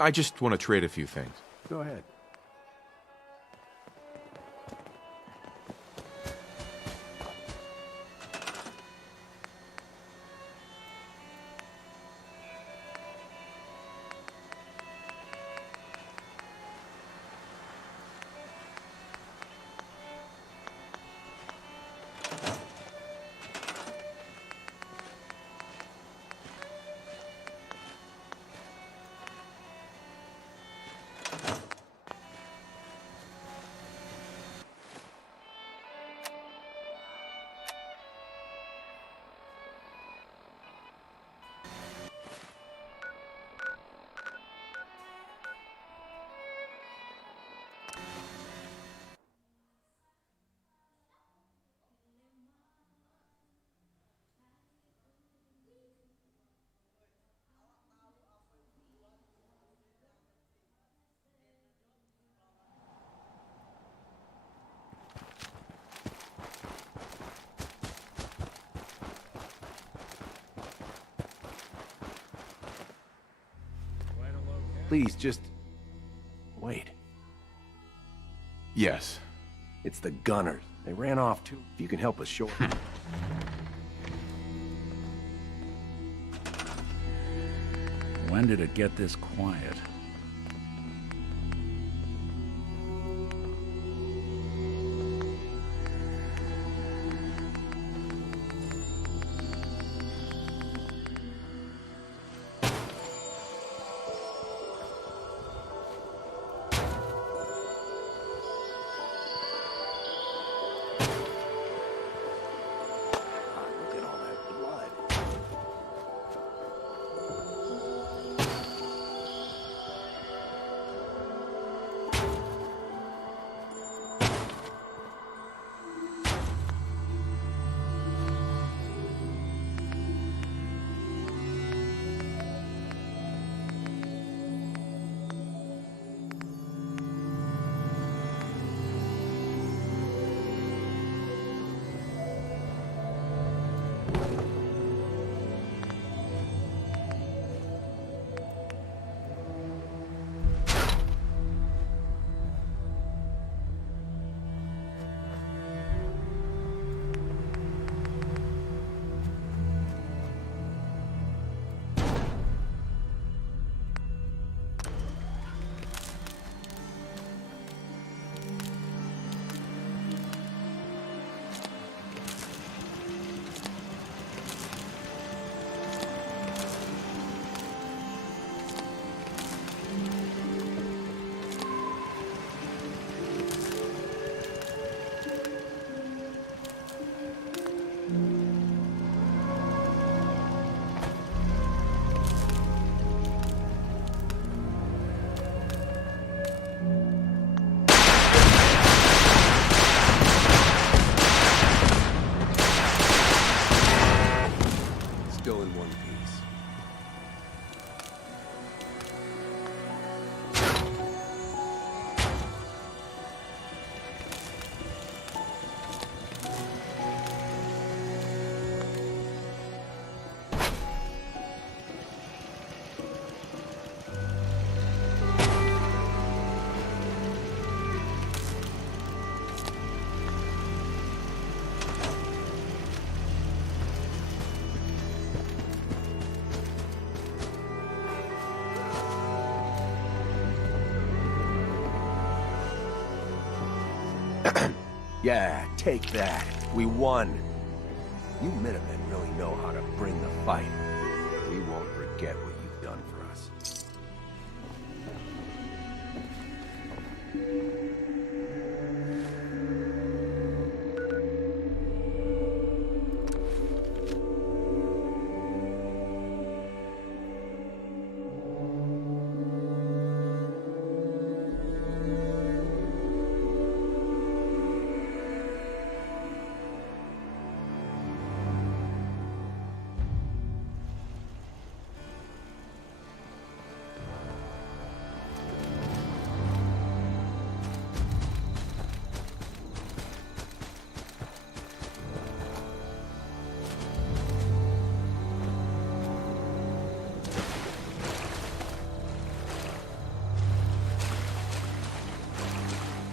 I just want to trade a few things. Go ahead. Please, just... wait. Yes. It's the Gunners. They ran off too. If you can help us short... When did it get this quiet? Look at all that blood. Still in one piece. Yeah, take that. We won. You Minutemen really know how to bring the fight. We won't forget what you've done for us.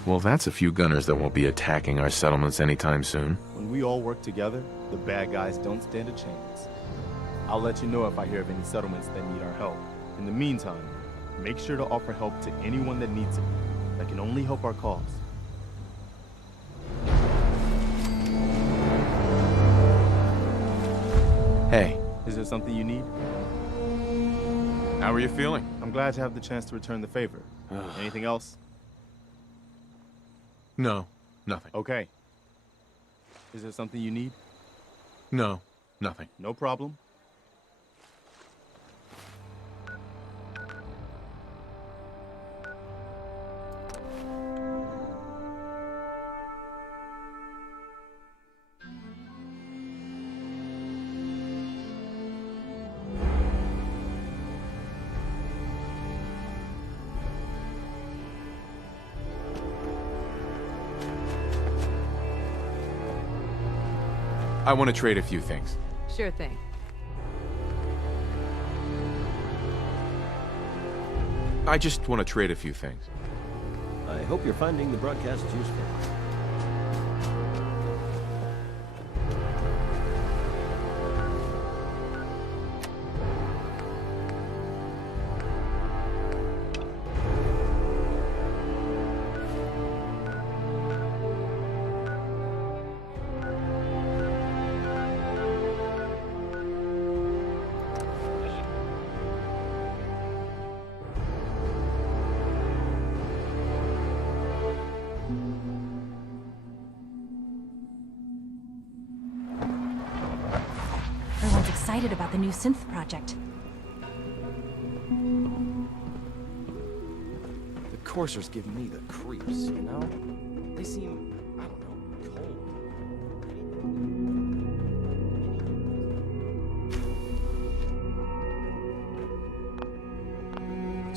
Well, that's a few gunners that won't be attacking our settlements anytime soon. When we all work together, the bad guys don't stand a chance. I'll let you know if I hear of any settlements that need our help. In the meantime, make sure to offer help to anyone that needs it. That can only help our cause. Hey, Is there something you need? how are you feeling? I'm glad to have the chance to return the favor. Anything else? No, nothing. Okay. Is there something you need? No, nothing. No problem. I want to trade a few things. Sure thing. I just want to trade a few things. I hope you're finding the broadcast useful. Everyone's excited about the new synth project. The coursers give me the creeps, you know? They seem, I don't know, cold.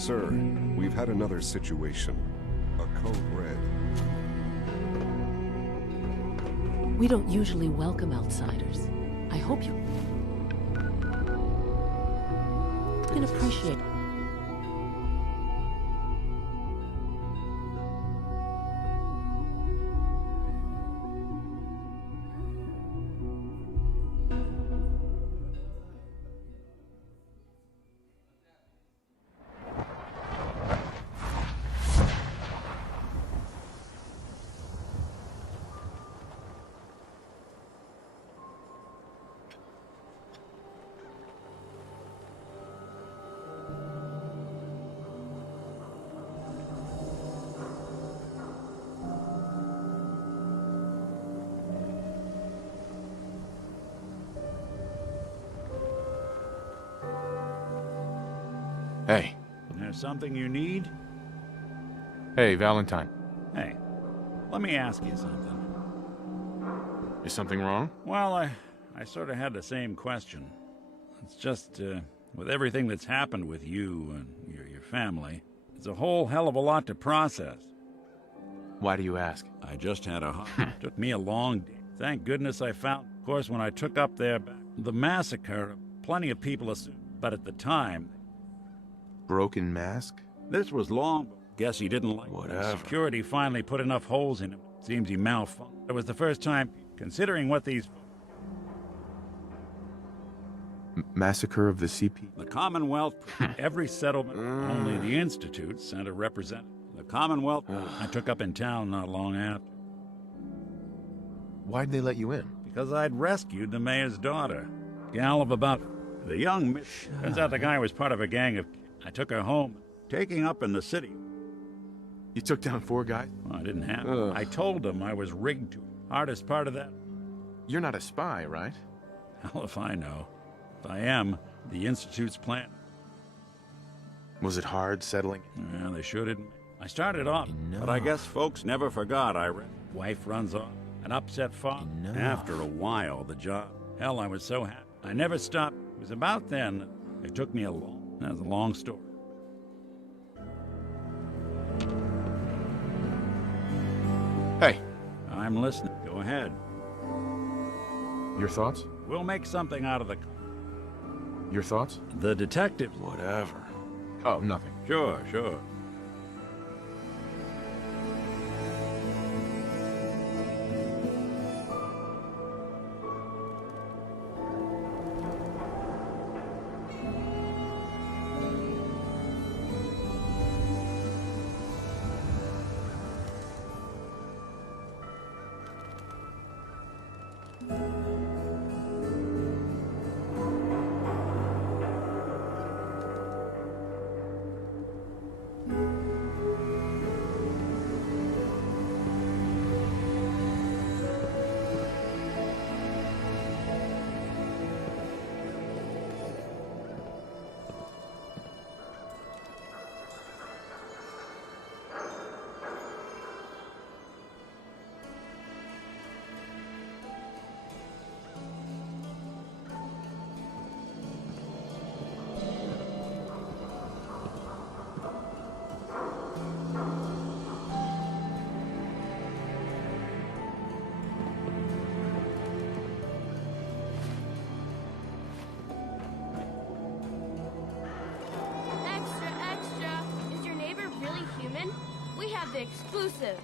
Sir, we've had another situation. A code red. We don't usually welcome outsiders. I hope you can appreciate. Hey. There's something you need? Hey, Valentine. Hey, let me ask you something. Is something wrong? Well, I sort of had the same question. It's just, with everything that's happened with you and your family, it's a whole hell of a lot to process. Why do you ask? I just had a took me a long day. Thank goodness I found. Of course, when I took up there, the massacre, plenty of people assumed, but at the time, Broken mask? this was long. Guess he didn't like it. Whatever. Security finally put enough holes in him. Seems he malfunctioned. It was the first time, considering what these... Massacre of the CP? The Commonwealth, every settlement, only the Institute sent a representative. The Commonwealth, I took up in town not long after. Why'd they let you in? Because I'd rescued the mayor's daughter. Gal of about... The young... Turns out the guy was part of a gang of... I took her home, taking up in the city. You took down 4 guys? Well, I didn't have it. I told them I was rigged to it. Hardest part of that... You're not a spy, right? Hell if I know. If I am, the Institute's plan. Was it hard settling? Yeah, they sure didn't. I started off, but I guess folks never forgot I read. Wife runs off, an upset father. After a while, the job. Hell, I was so happy. I never stopped. It was about then. It took me a long... That's a long story. Hey, I'm listening. Go ahead. your thoughts? We'll make something out of the... Your thoughts? The detectives. Whatever. Oh, nothing. Sure, sure. have the exclusive.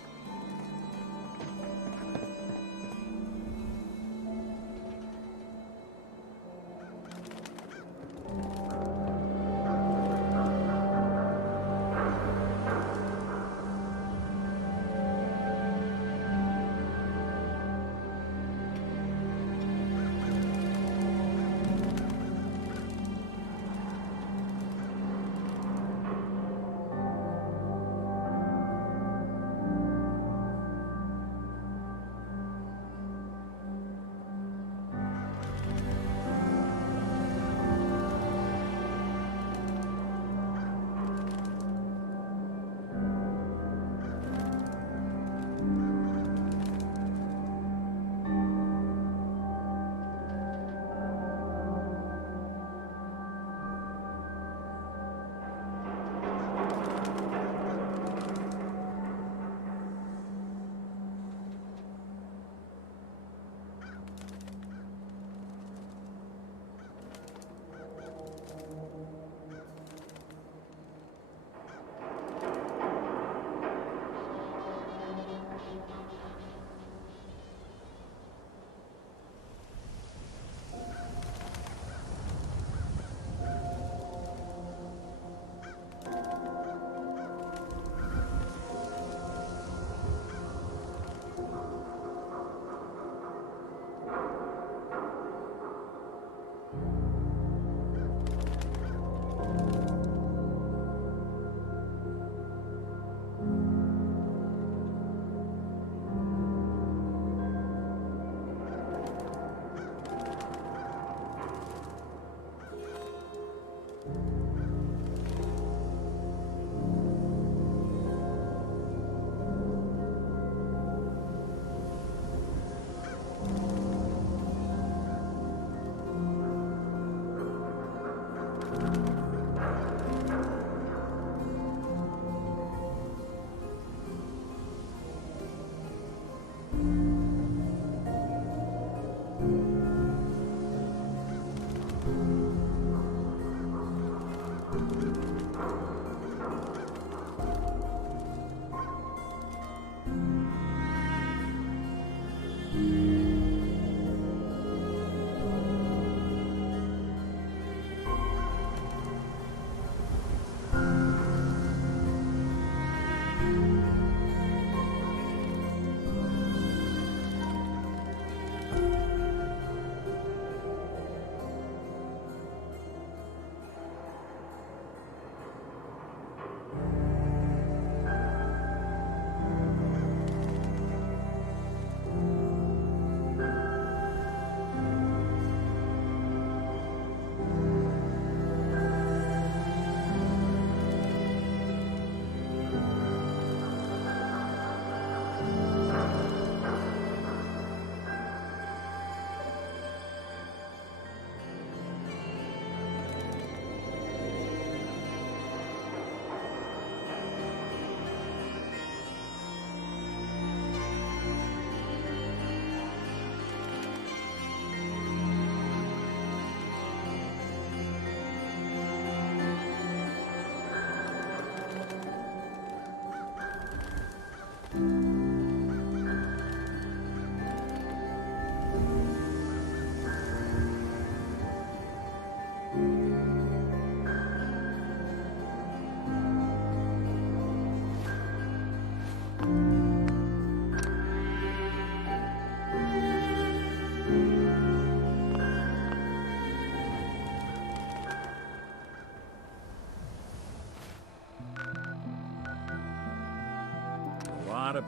A lot of...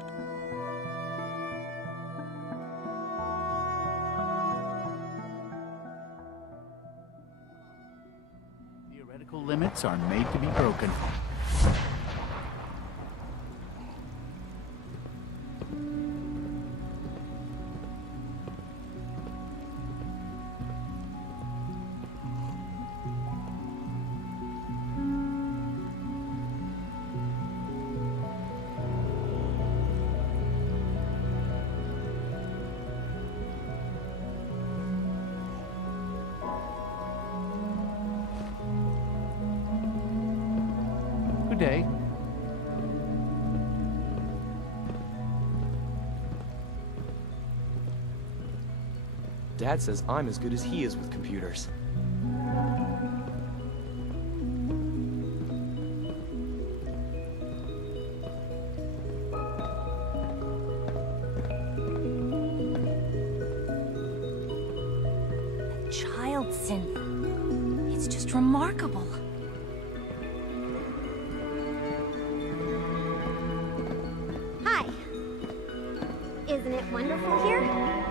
Theoretical limits are made to be broken. Good day. Dad says I'm as good as he is with computers. Child synth. It's just remarkable. Hi. Isn't it wonderful here?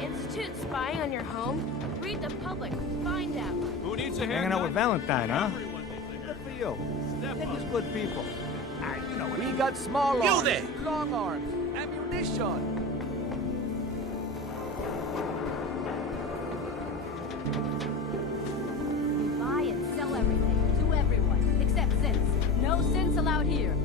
Institute spying on your home? Read the public. Find out. Who needs a haircut? Hanging out with Valentine, huh? Good for you. Niggas good people. You know we got small arms, long arms, ammunition. We buy and sell everything to everyone, except synths. No synths allowed here.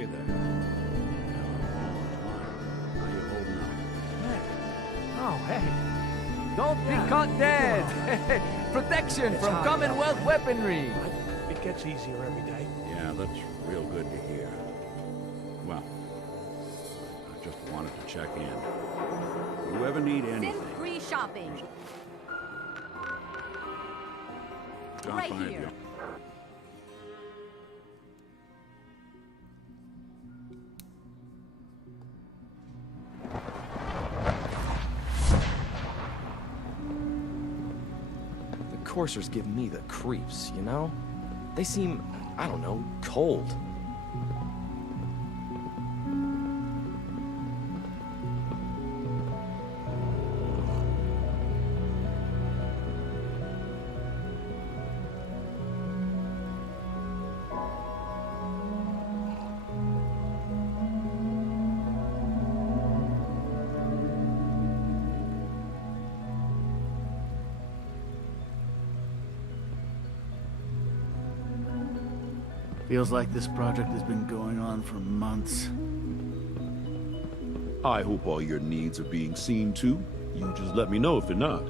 Hey there. How you holding up? Oh, hey. Don't be caught dead. Protection from Commonwealth weaponry. It gets easier every day. Yeah, that's real good to hear. Well, I just wanted to check in. If you ever need anything, Synth-free shopping. stop Right by here. the- The coursers give me the creeps, you know? They seem, I don't know, cold. Feels like this project has been going on for months. I hope all your needs are being seen to. You just let me know if they're not.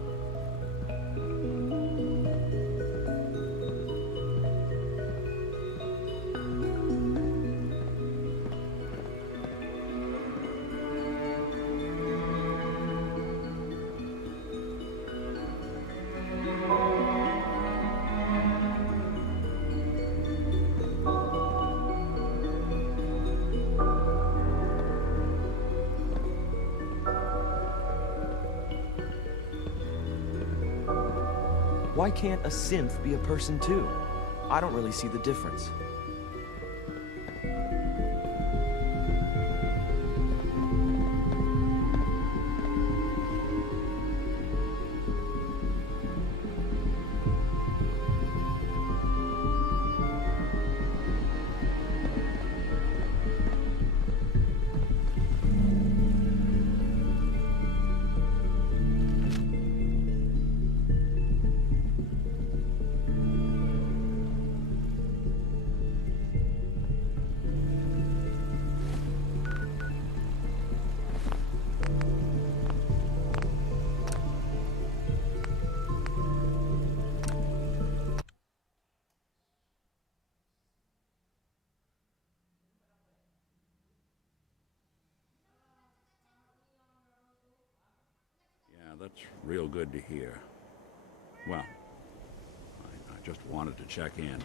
Why can't a synth be a person too? I don't really see the difference. Yeah, that's real good to hear. Well, I just wanted to check in.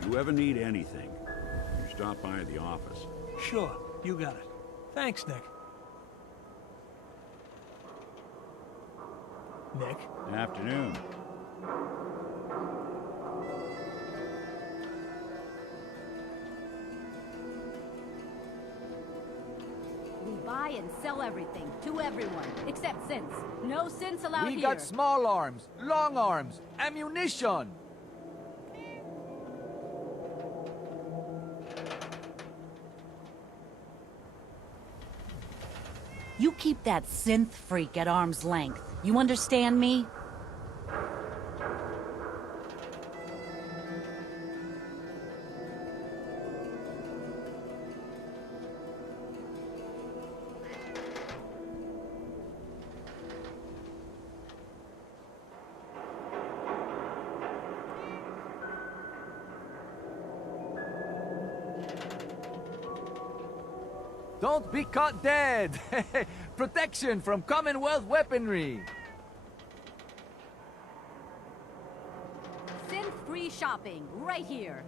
If you ever need anything, you stop by the office. Sure, you got it. Thanks, Nick. Nick? Afternoon. We buy and sell everything to everyone, except synths. No synths allowed We here. got small arms, long arms, ammunition. You keep that synth freak at arm's length. You understand me? Don't be caught dead. Protection from Commonwealth weaponry. Synth-free shopping, right here.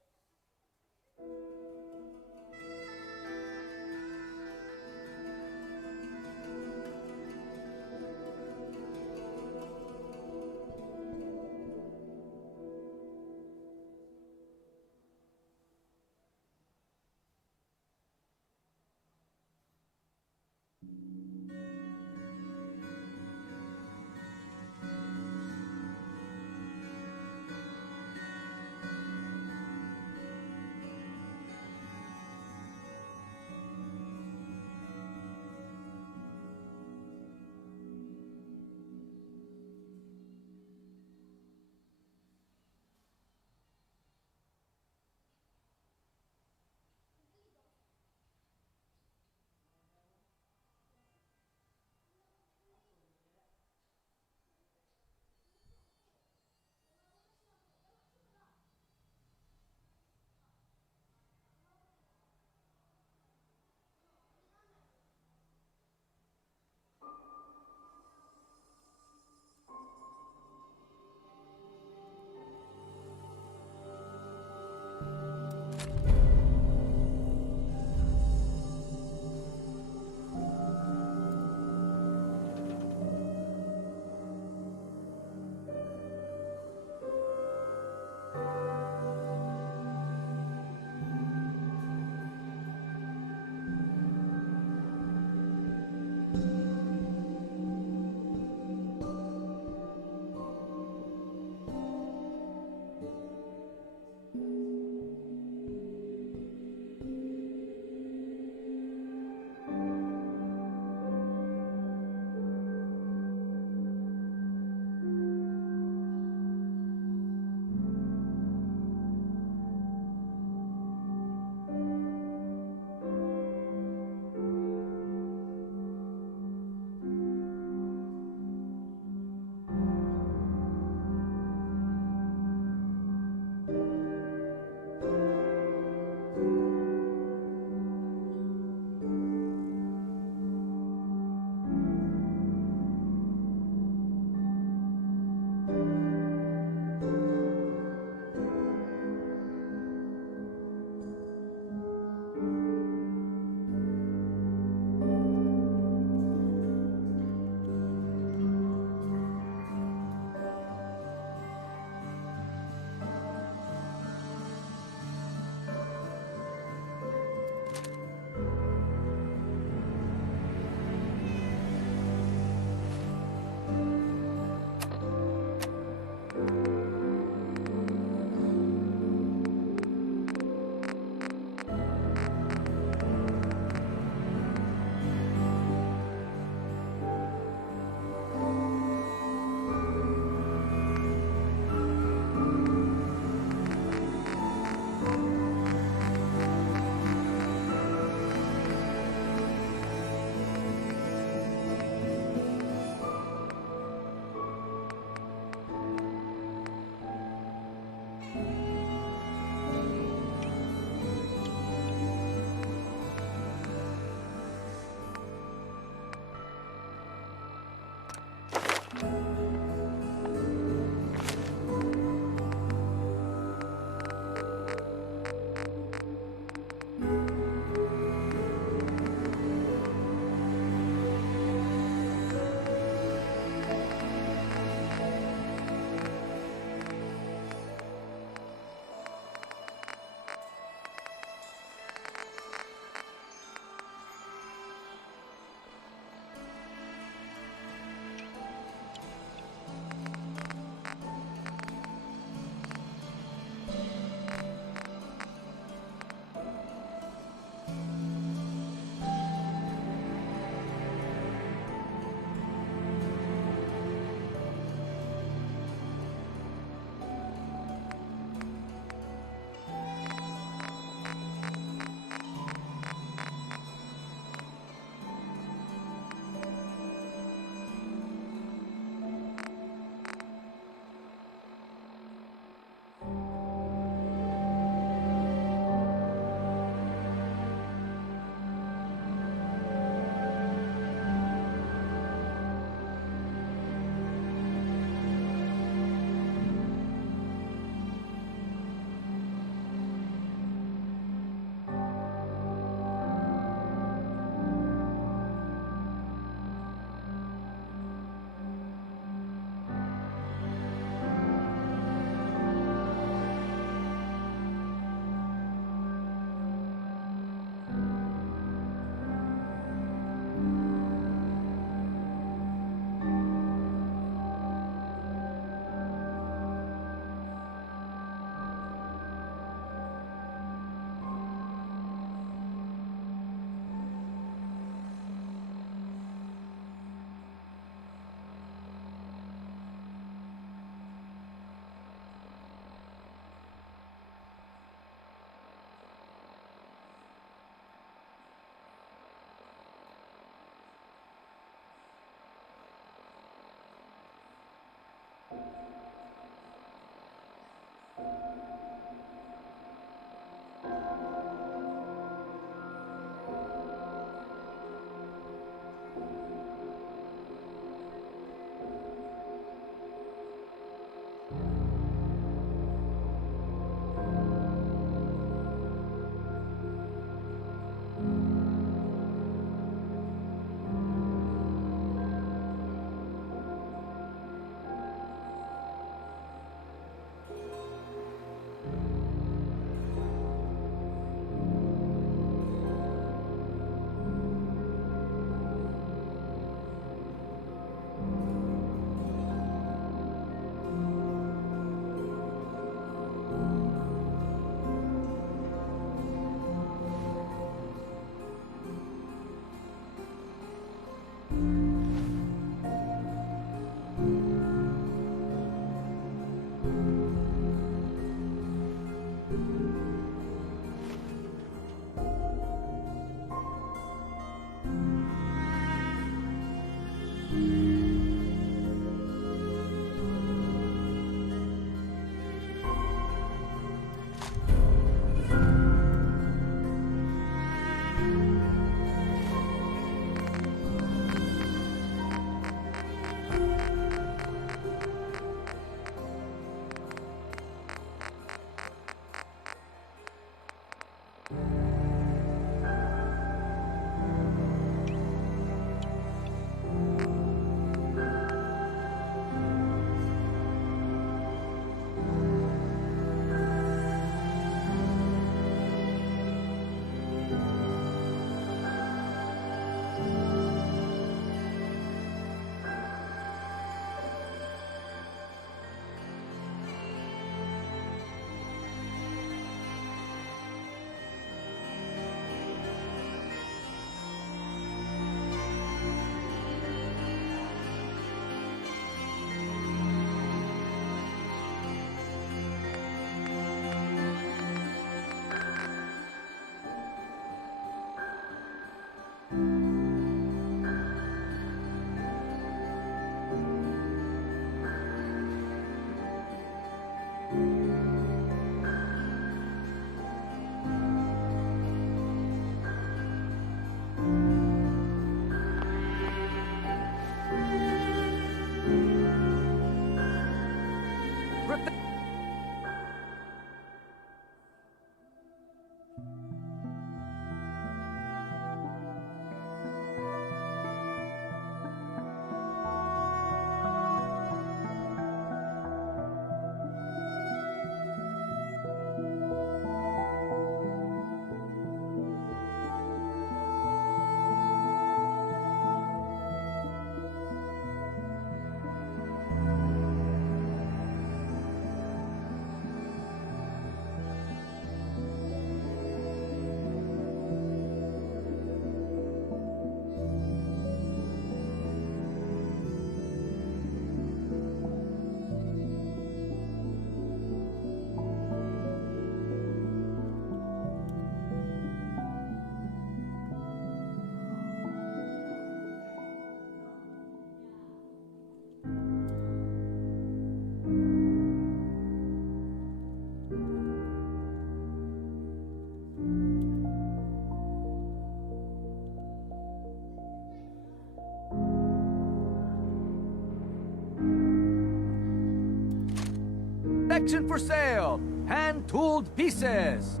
Section for sale. Hand-tooled pieces.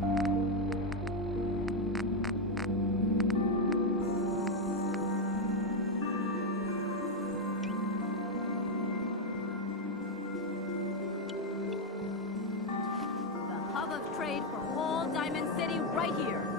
The hub of trade for whole Diamond City right here.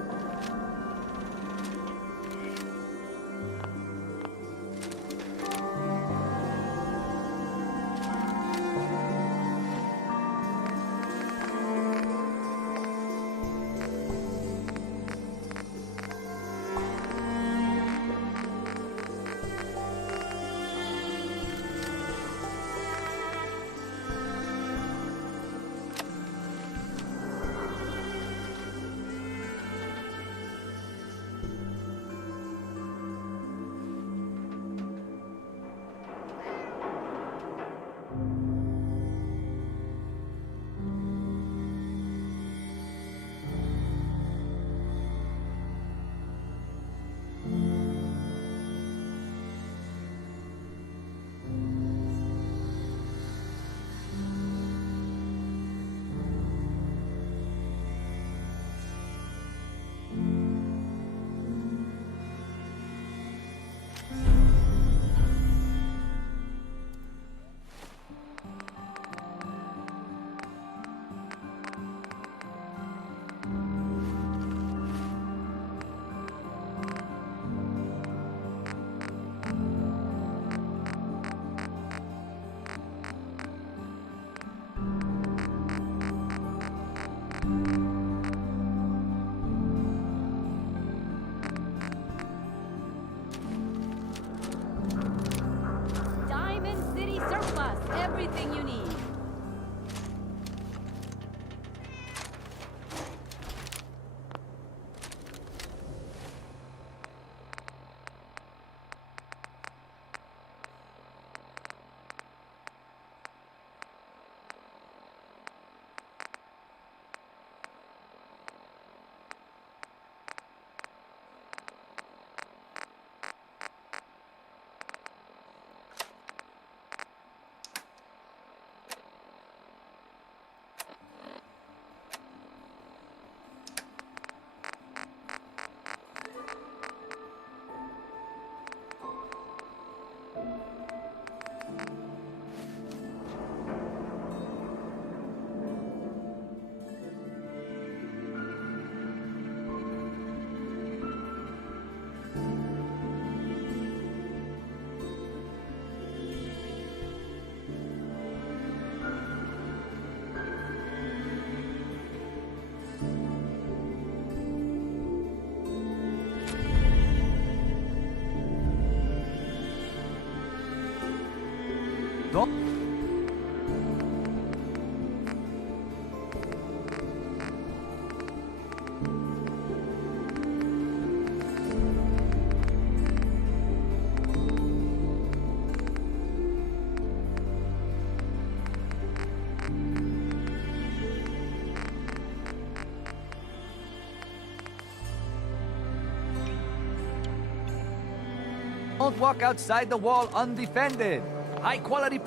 Don't walk outside the wall undefended. High quality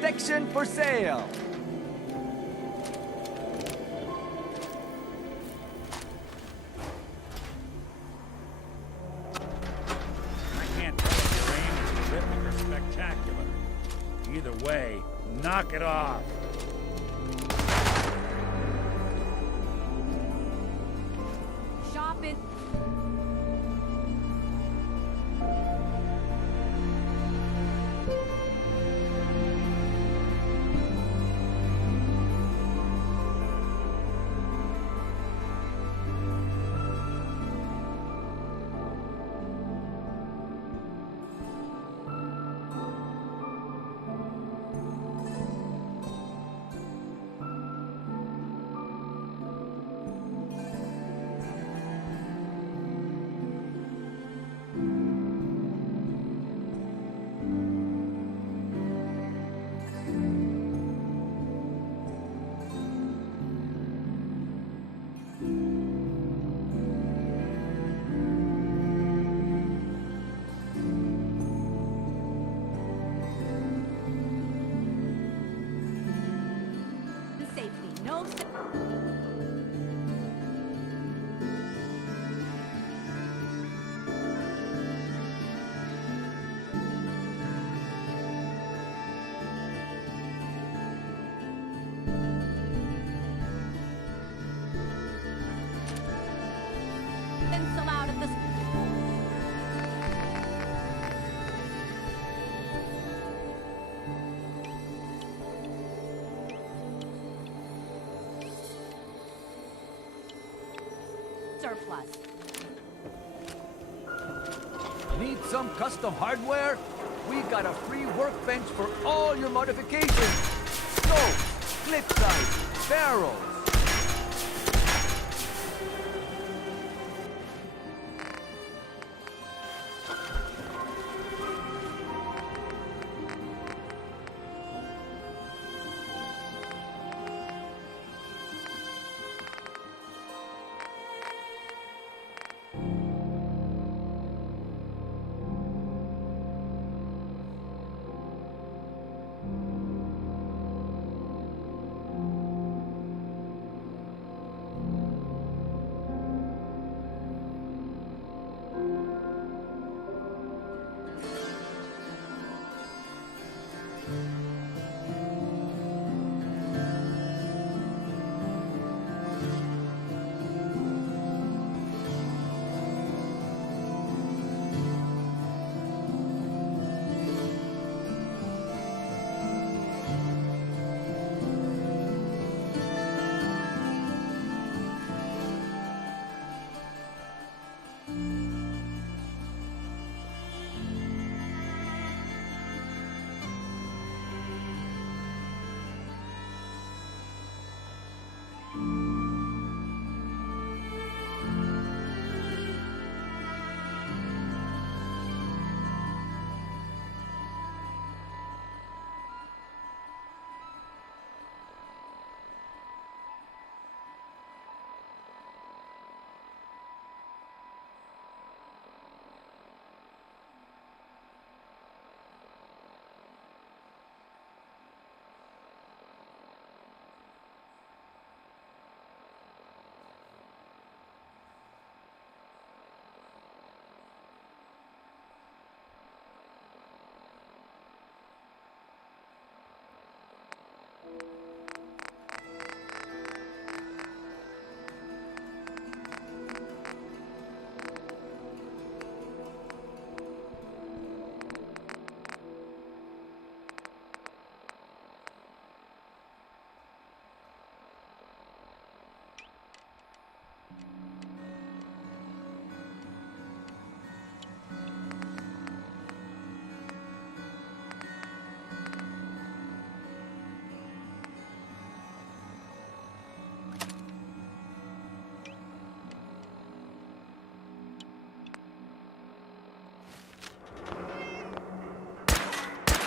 protection for sale. I can't tell if your aim is terrific or spectacular. Either way, knock it off. Shop it. Safety. No. Allowed at this. Surplus. Need some custom hardware? We got a free workbench for all your modifications. Scope, flip sides, barrels.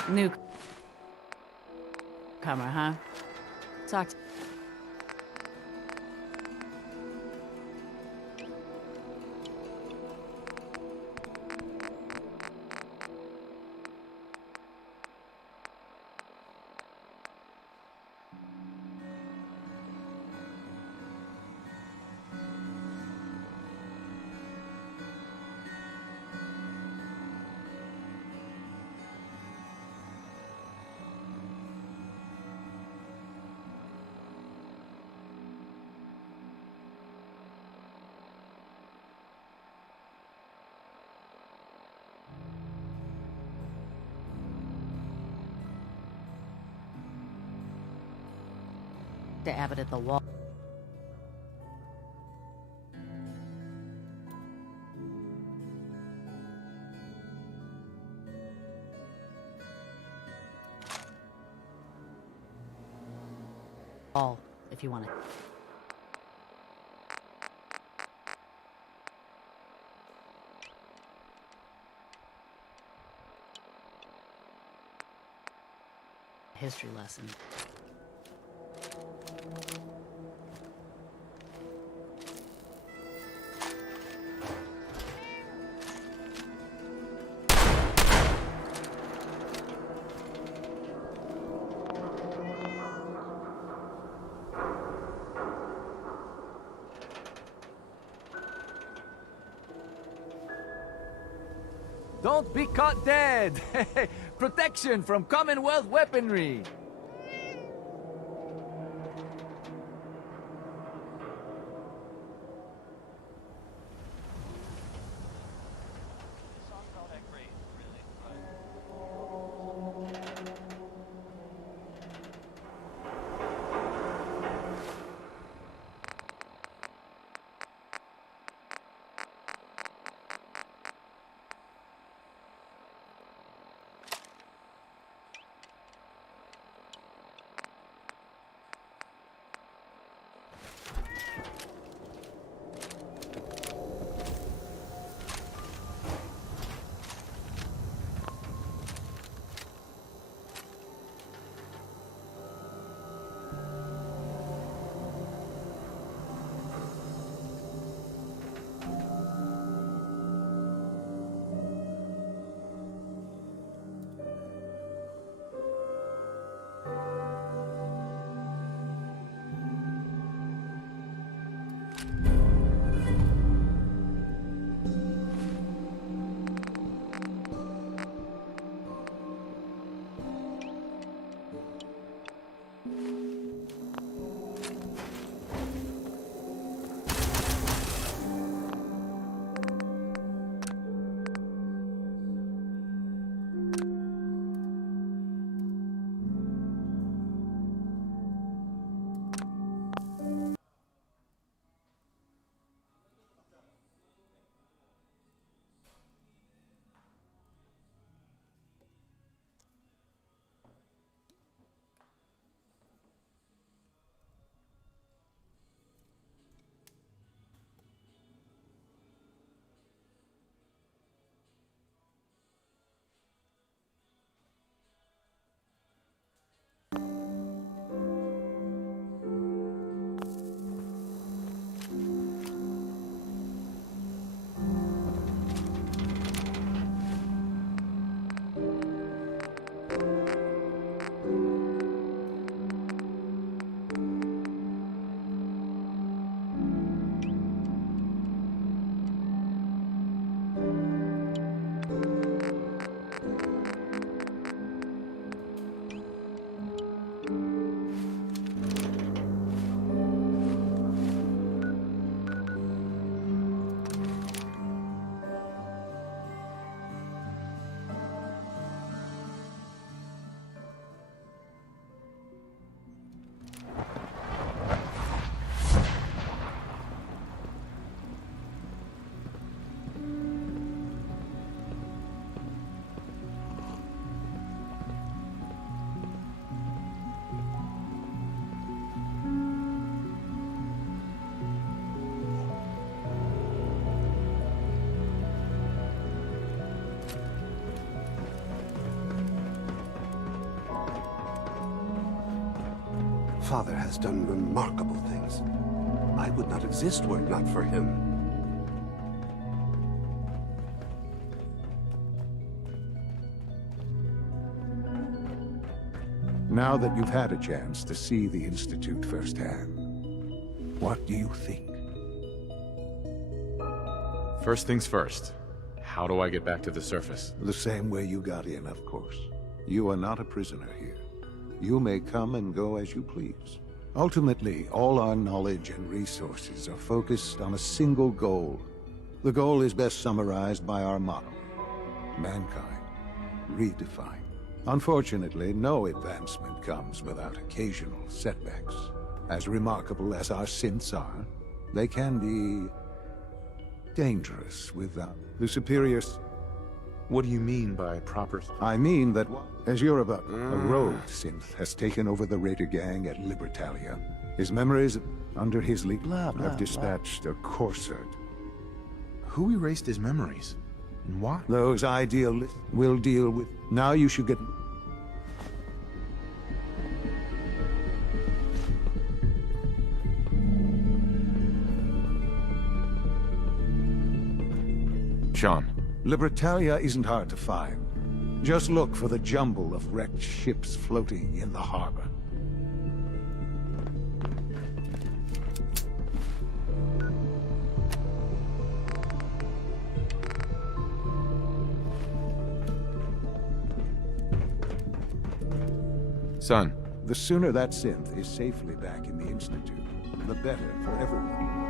Newcomer, huh? Talk to... to Abbott at the wall. If you want to. History lesson. Don't be caught dead! Protection from Commonwealth weaponry! Father has done remarkable things. I would not exist were it not for him. Now that you've had a chance to see the Institute firsthand, what do you think? First things first. How do I get back to the surface? The same way you got in, of course. You are not a prisoner here. You may come and go as you please. Ultimately, all our knowledge and resources are focused on a single goal. The goal is best summarized by our motto: mankind, redefined. Unfortunately, no advancement comes without occasional setbacks. As remarkable as our synths are, they can be dangerous without the superiors. What do you mean by proper? I mean that, as you're about, a rogue synth has taken over the Raider gang at Libertalia. His memories, under his lead, have dispatched a Corsart. Who erased his memories? And why? Those idealists will deal with. Now you should get. Sean. Libertalia isn't hard to find. Just look for the jumble of wrecked ships floating in the harbor. Son. The sooner that synth is safely back in the Institute, the better for everyone.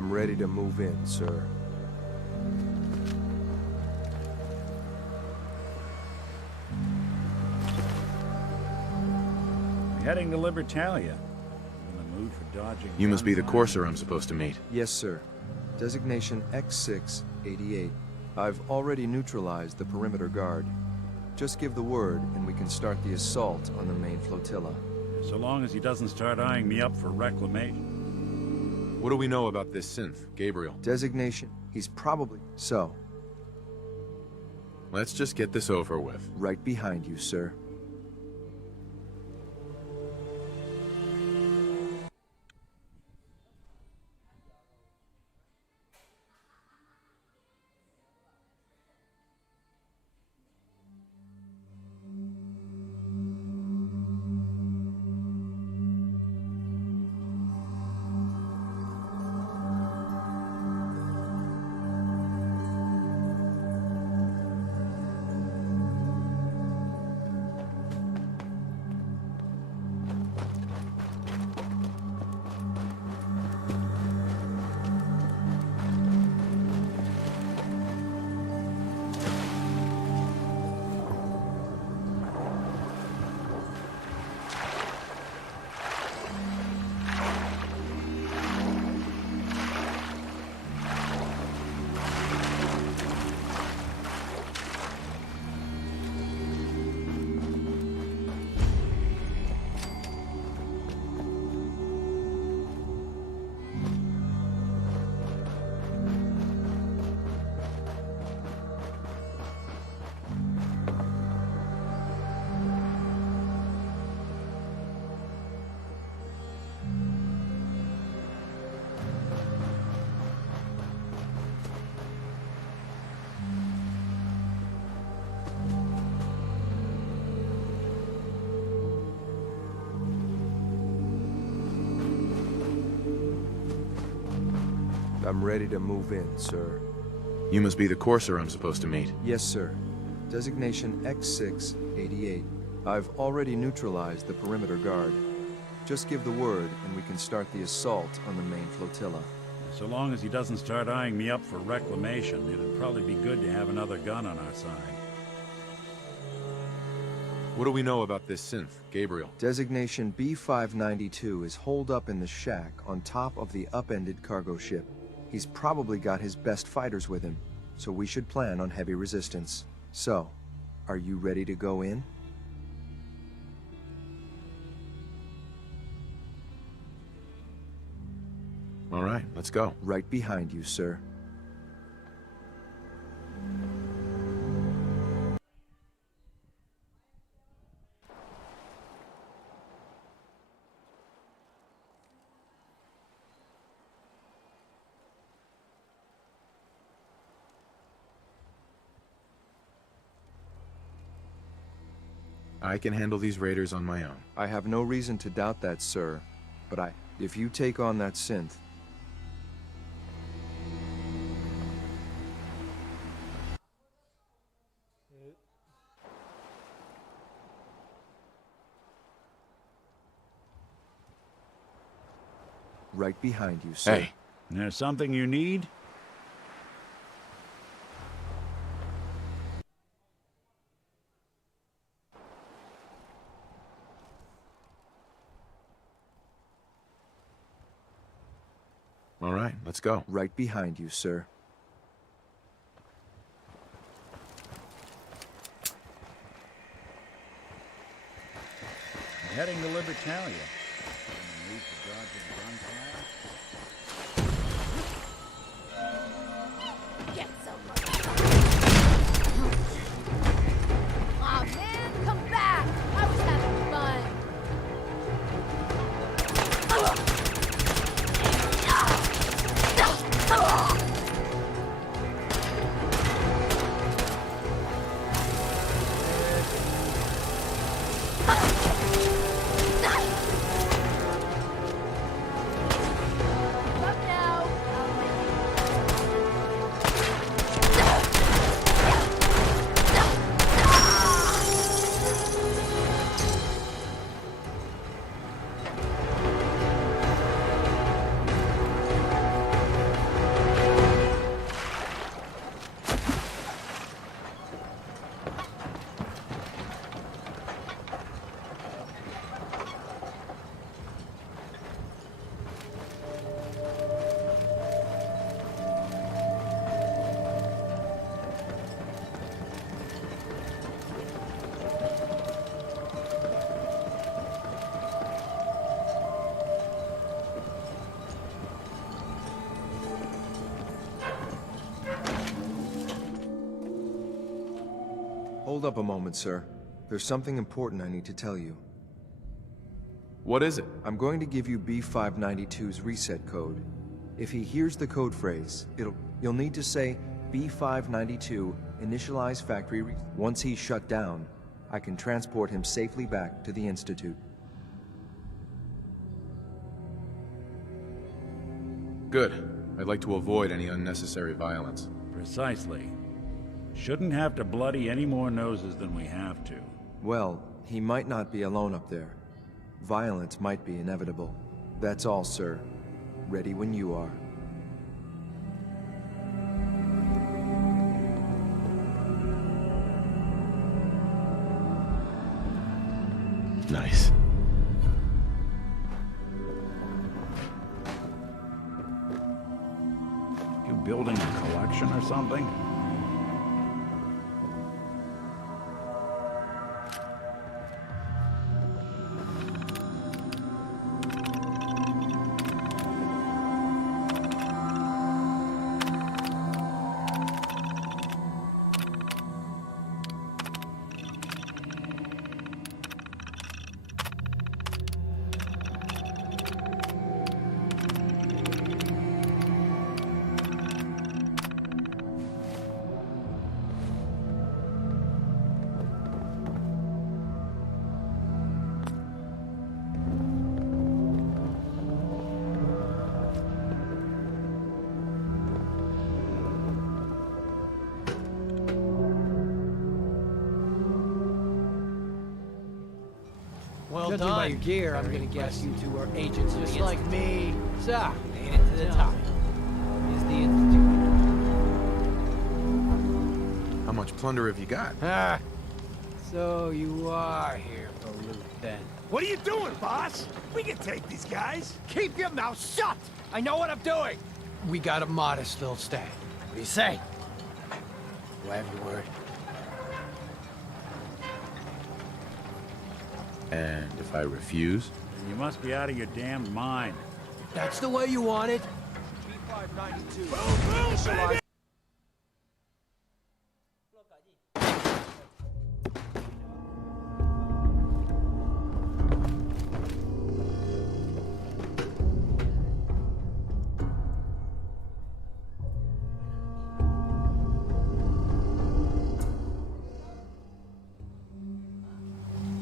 I'm ready to move in, sir. Heading to Libertalia. In the mood for dodging. You must be the gunfire? courser I'm supposed to meet. Yes, sir. Designation X688. I've already neutralized the perimeter guard. Just give the word, and we can start the assault on the main flotilla. So long as he doesn't start eyeing me up for reclamation. What do we know about this synth, Gabriel? Designation, he's probably... So, Let's just get this over with. right behind you, sir. I'm ready to move in, sir. You must be the courser I'm supposed to meet. Yes, sir. Designation X688. I've already neutralized the perimeter guard. Just give the word, and we can start the assault on the main flotilla. So long as he doesn't start eyeing me up for reclamation, it'd probably be good to have another gun on our side. What do we know about this synth, Gabriel? Designation B592 is holed up in the shack on top of the upended cargo ship. He's probably got his best fighters with him, so we should plan on heavy resistance. So, are you ready to go in? All right, let's go. Right behind you, sir. I can handle these raiders on my own. I have no reason to doubt that, sir. But if you take on that synth... Right behind you, sir. Hey. There's something you need? All right, let's go. Right behind you, sir. Heading to Libertalia. In the mood for dodging gunfire? Get some. Aw, man, come back! I was having fun. Hold up a moment, sir. There's something important I need to tell you. What is it? I'm going to give you B592's reset code. If he hears the code phrase, you'll need to say B592 initialize factory Once he's shut down, I can transport him safely back to the Institute. Good. I'd like to avoid any unnecessary violence. Precisely. Shouldn't have to bloody any more noses than we have to. Well, he might not be alone up there. Violence might be inevitable. That's all, sir. Ready when you are. Nice. You building a collection or something? Well Judging by your gear, I'm gonna guess you two are agents just like me. So, made it to the top. Is the Institute. How much plunder have you got? Ah, so you are here for loot then. What are you doing, boss? We can take these guys. Keep your mouth shut! I know what I'm doing! We got a modest little stay. What do you say? Do I have your word? And if I refuse? You must be out of your damned mind. That's the way you want it. B592. Boom, baby!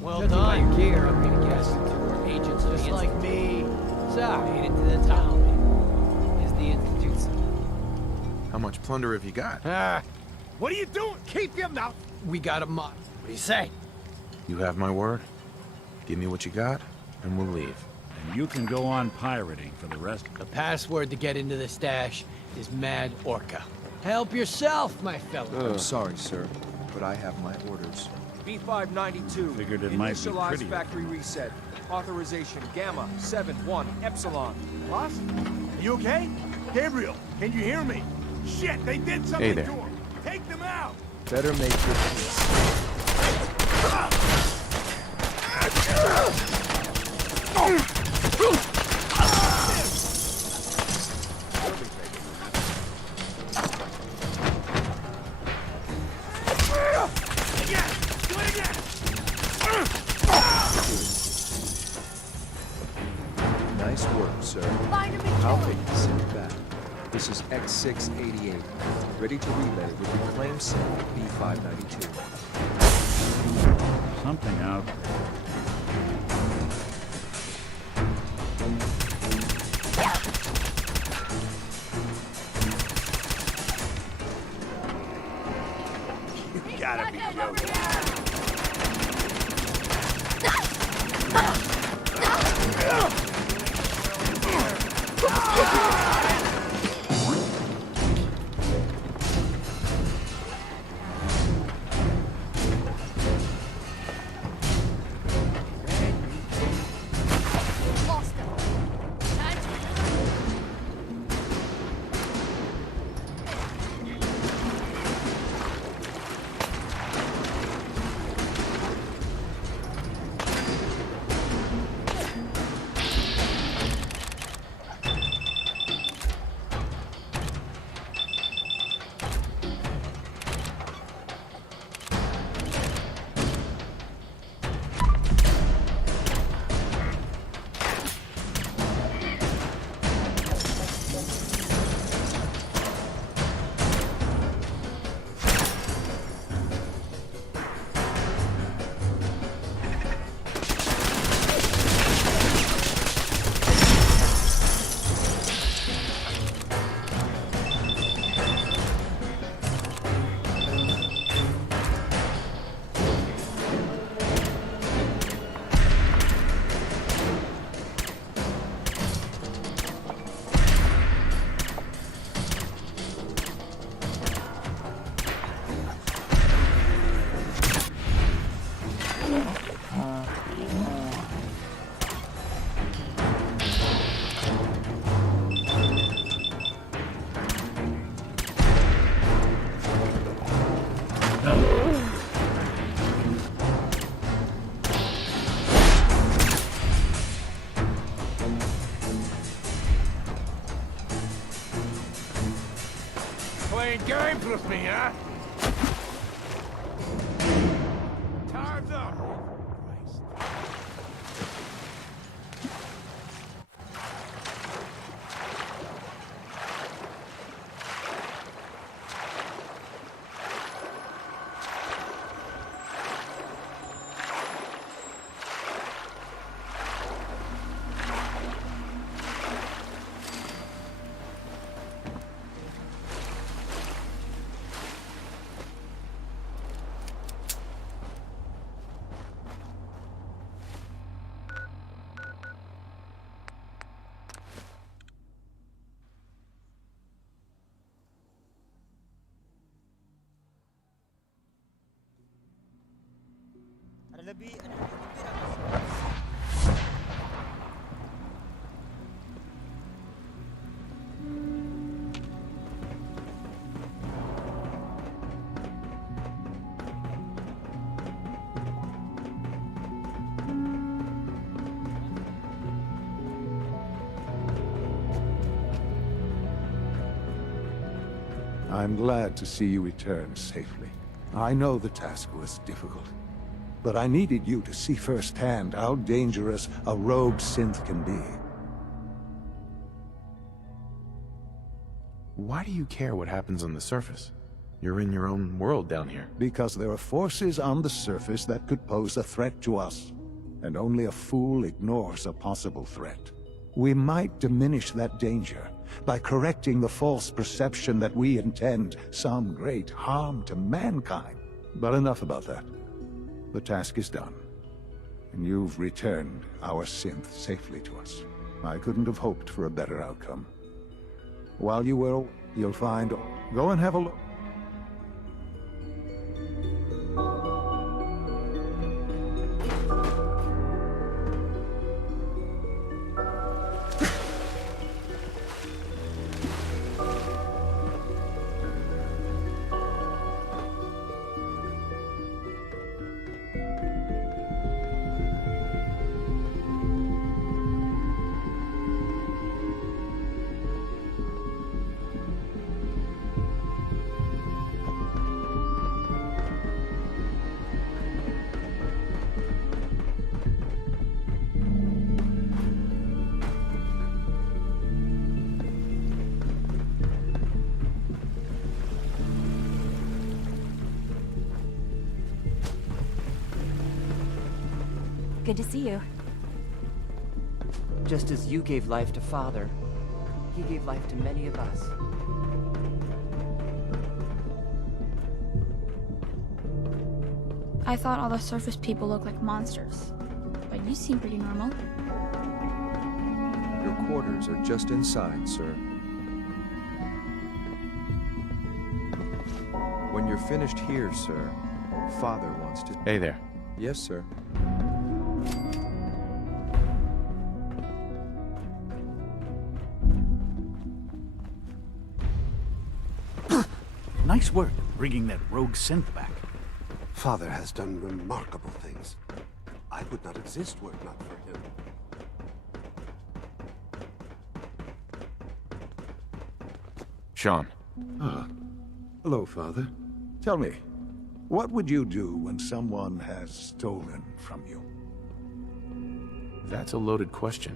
Well done. By your gear, I'm gonna guess you two are agents just like me. So, made it to the top. Is the Institute. How much plunder have you got? Ah, What are you doing? keep your mouth. We got a mod. What do you say? You have my word? Give me what you got, and we'll leave. And you can go on pirating for the rest. The password to get into the stash is Mad Orca. Help yourself, my fellow. I'm sorry, sir, but I have my orders. B592. Figured it might be Initialize pretty. factory reset. Authorization Gamma 71 Epsilon. Boss? Are you okay? Gabriel, can you hear me? Shit, they did something there. to him. Take them out. Better make your peace. Again! Do it again! Nice work, sir. I'll take the synth back. This is X688, ready to relay with the claim synth B592. Something out. You gotta be joking. Lost him. Playing games with me, huh? Time's up! I'm glad to see you return safely. I know the task was difficult, but I needed you to see firsthand how dangerous a rogue synth can be. Why do you care what happens on the surface? You're in your own world down here. Because there are forces on the surface that could pose a threat to us, and only a fool ignores a possible threat. We might diminish that danger by correcting the false perception that we intend some great harm to mankind. But enough about that. The task is done, and you've returned our synth safely to us. I couldn't have hoped for a better outcome. While you were, you'll find... Go and have a look. Good to see you. Just as you gave life to Father, he gave life to many of us. I thought all the surface people looked like monsters, but you seem pretty normal. Your quarters are just inside, sir. When you're finished here, sir, Father wants to... Hey there. Yes, sir. Nice work, bringing that rogue synth back. Father has done remarkable things. I would not exist were it not for him. Sean. Ah. Hello, Father. Tell me, what would you do when someone has stolen from you? That's a loaded question.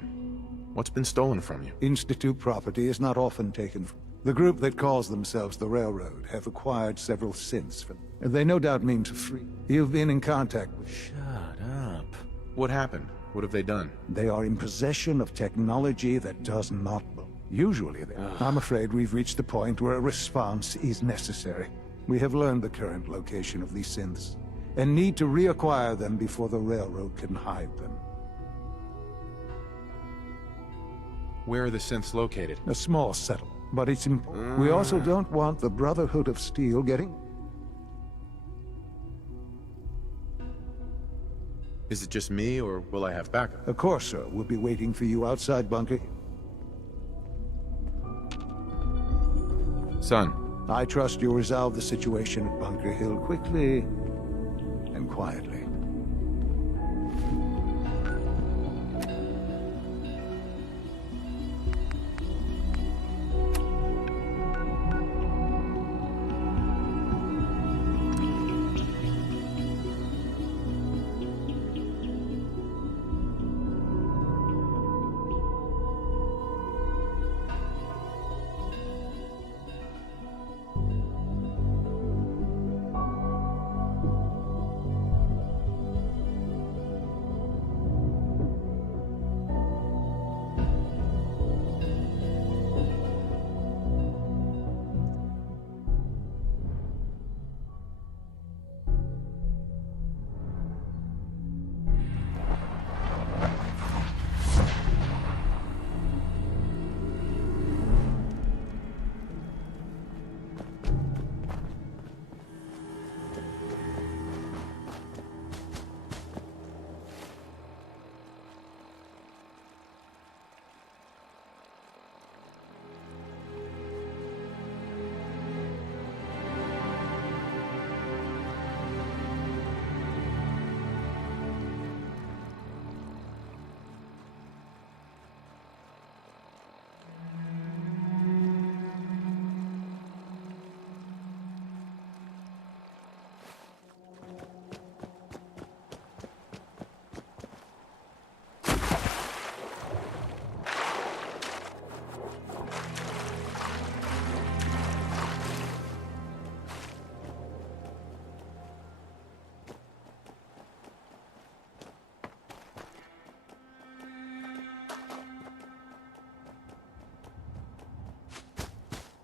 What's been stolen from you? Institute property is not often taken from... The group that calls themselves the Railroad have acquired several synths from... They no doubt mean to free. You've been in contact with... Shut up. What happened? What have they done? They are in possession of technology that does not... Usually they... I'm afraid we've reached the point where a response is necessary. We have learned the current location of these synths, and need to reacquire them before the Railroad can hide them. Where are the synths located? A small settlement. But it's important. We also don't want the Brotherhood of Steel getting... Is it just me, or will I have backup? Of course, sir. We'll be waiting for you outside Bunker. Son. I trust you'll resolve the situation at Bunker Hill quickly and quietly.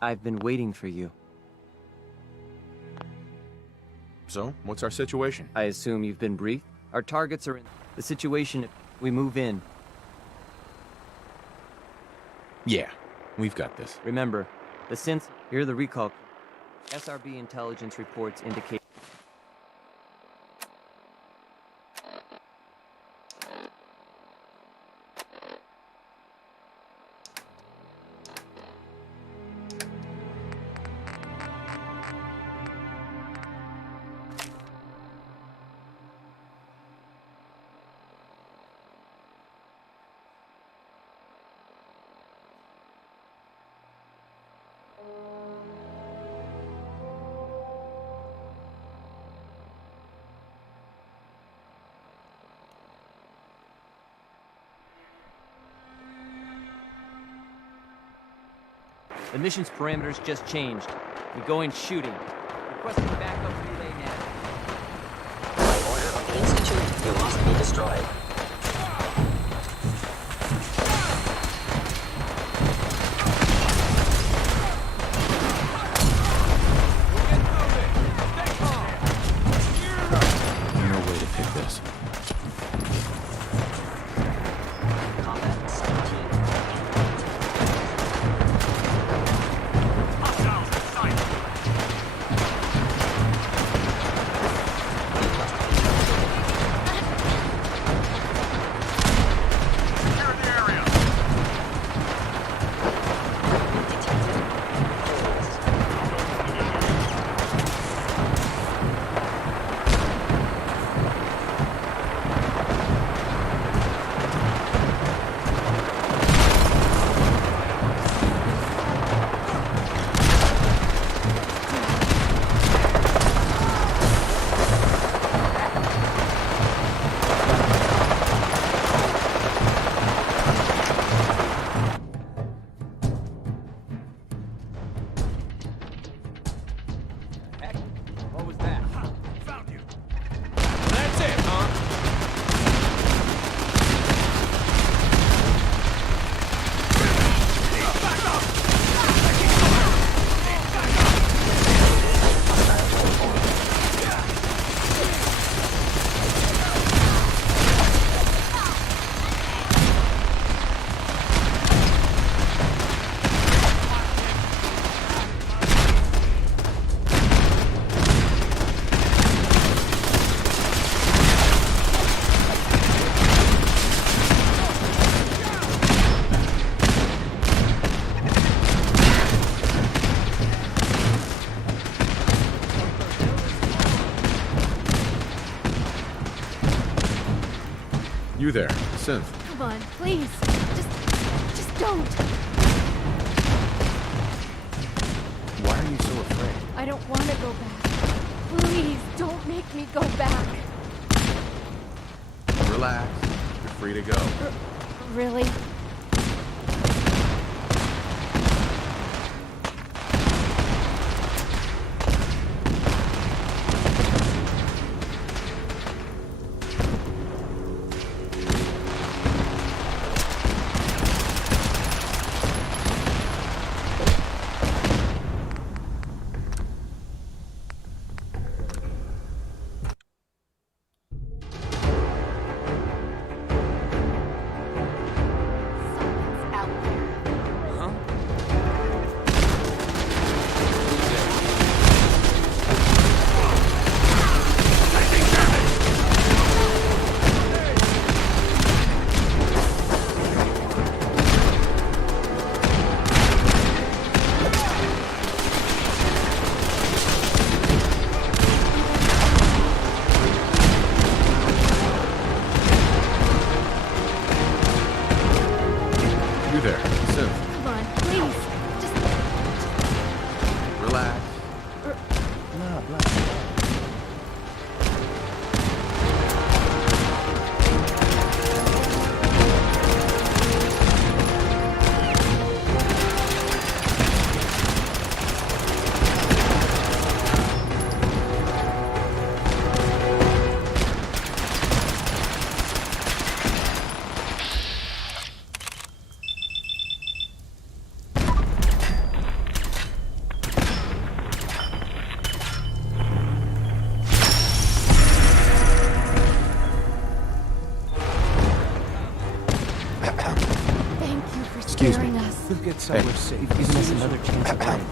I've been waiting for you. So, what's our situation? I assume you've been briefed? Our targets are in the situation. We move in. Yeah, we've got this. Remember, the synths, here are the recall. SRB intelligence reports indicate the mission's parameters just changed. We go in shooting. Requesting backup relay now. By order of the Institute, you must be destroyed. No way to pick this. You there, Synth. Come on, please. Just don't. Why are you so afraid? I don't want to go back. Please, don't make me go back. Relax. You're free to go. Really? get somewhere safe. Giving us another chance at life.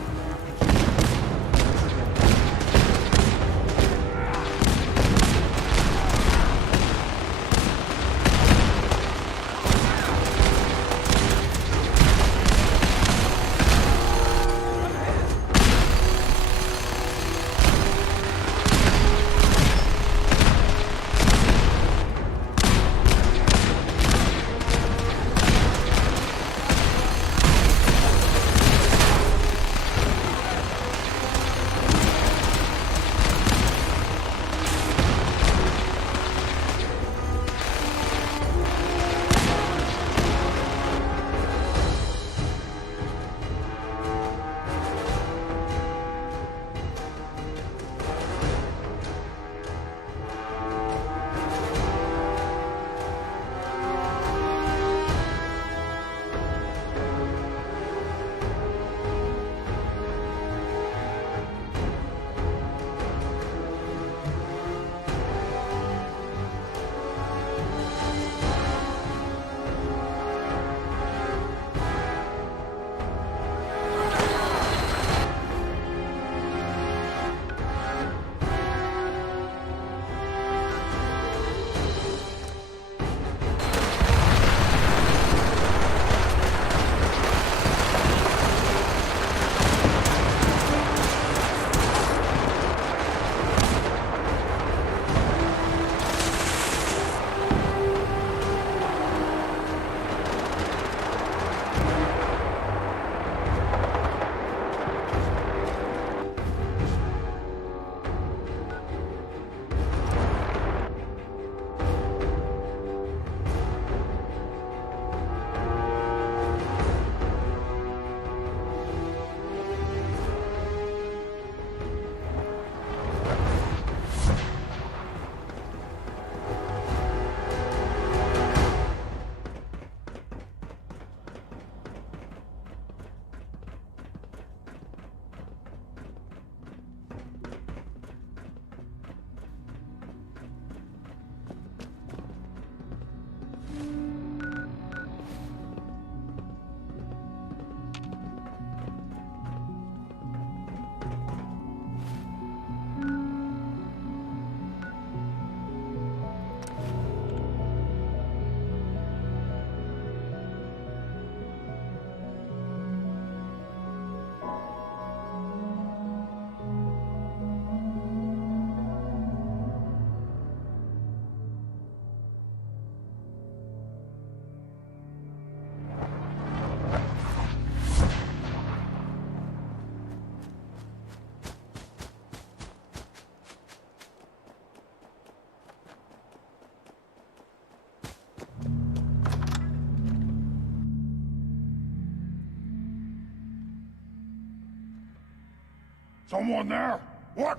Someone there? What?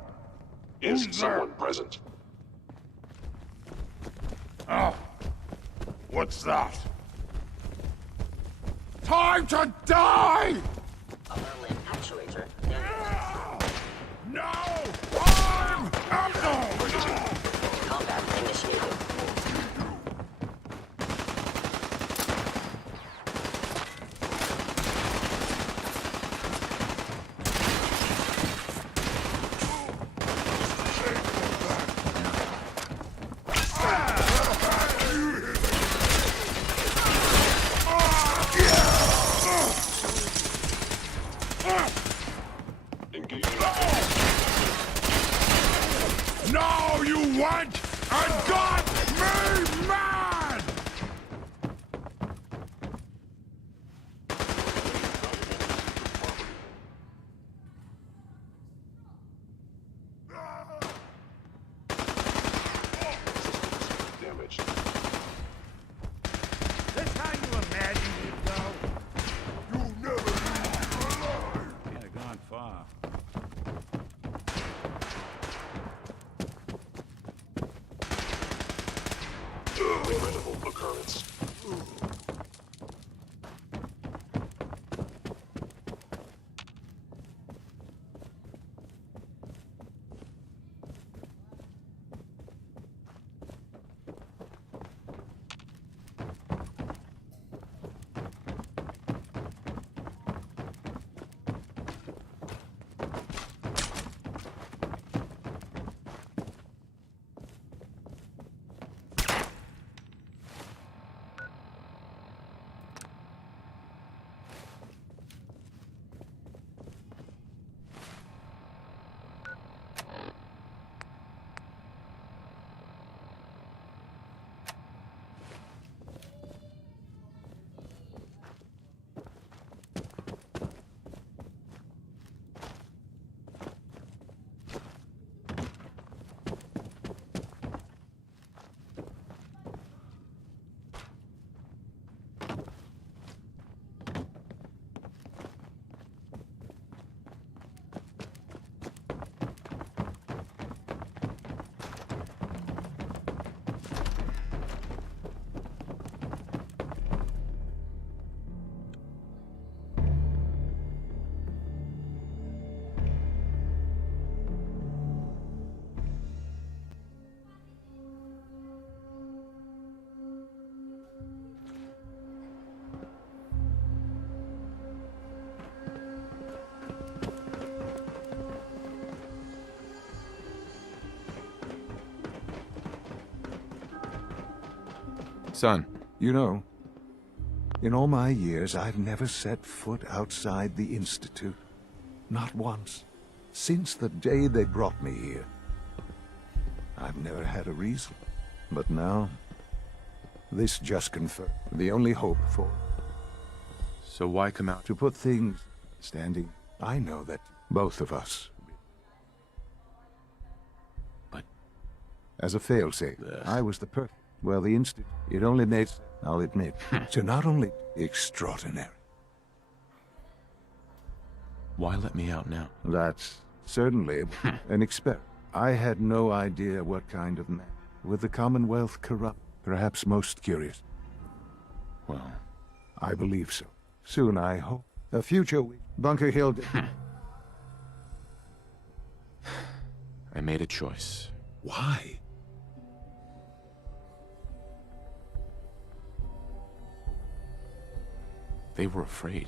Is Who's someone there? present? Oh. What's that? Time to die! Alarm actuator. No! I'm no! Combat initiated. No, you went and got me mad! Damaged. That's how you imagine you'd go? You never leave alive! Can't have gone far. Regrettable occurrence. Son. You know, in all my years, I've never set foot outside the Institute. Not once. Since the day they brought me here. I've never had a reason. But now, this just confirmed the only hope for... So why come out? To put things standing. I know that both of us... But... As a failsafe, I was the perfect... Well, the Institute, it only made, I'll admit, to not only extraordinary. Why let me out now? That's certainly an experiment. I had no idea what kind of man. With the Commonwealth corrupt, perhaps most curious. Well, I believe so. Soon, I hope. A future Bunker Hill... I made a choice. Why? They were afraid.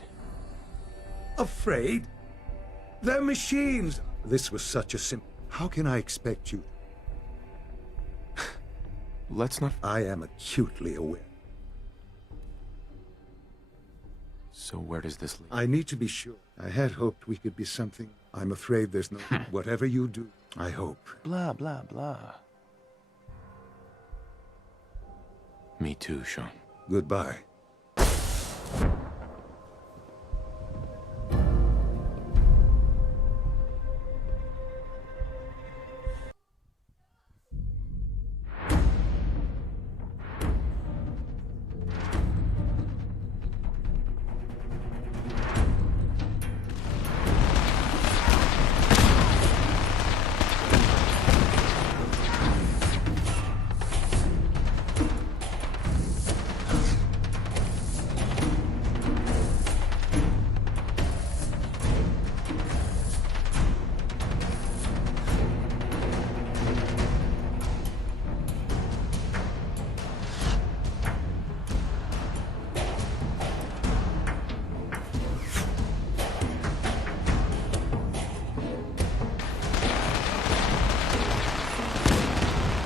Afraid? They're machines! This was such a simple... How can I expect you... Let's not... I am acutely aware. So where does this lead? I need to be sure. I had hoped we could be something. I'm afraid there's no... Whatever you do, I hope. Blah, blah, blah. Me too, Sean. Goodbye.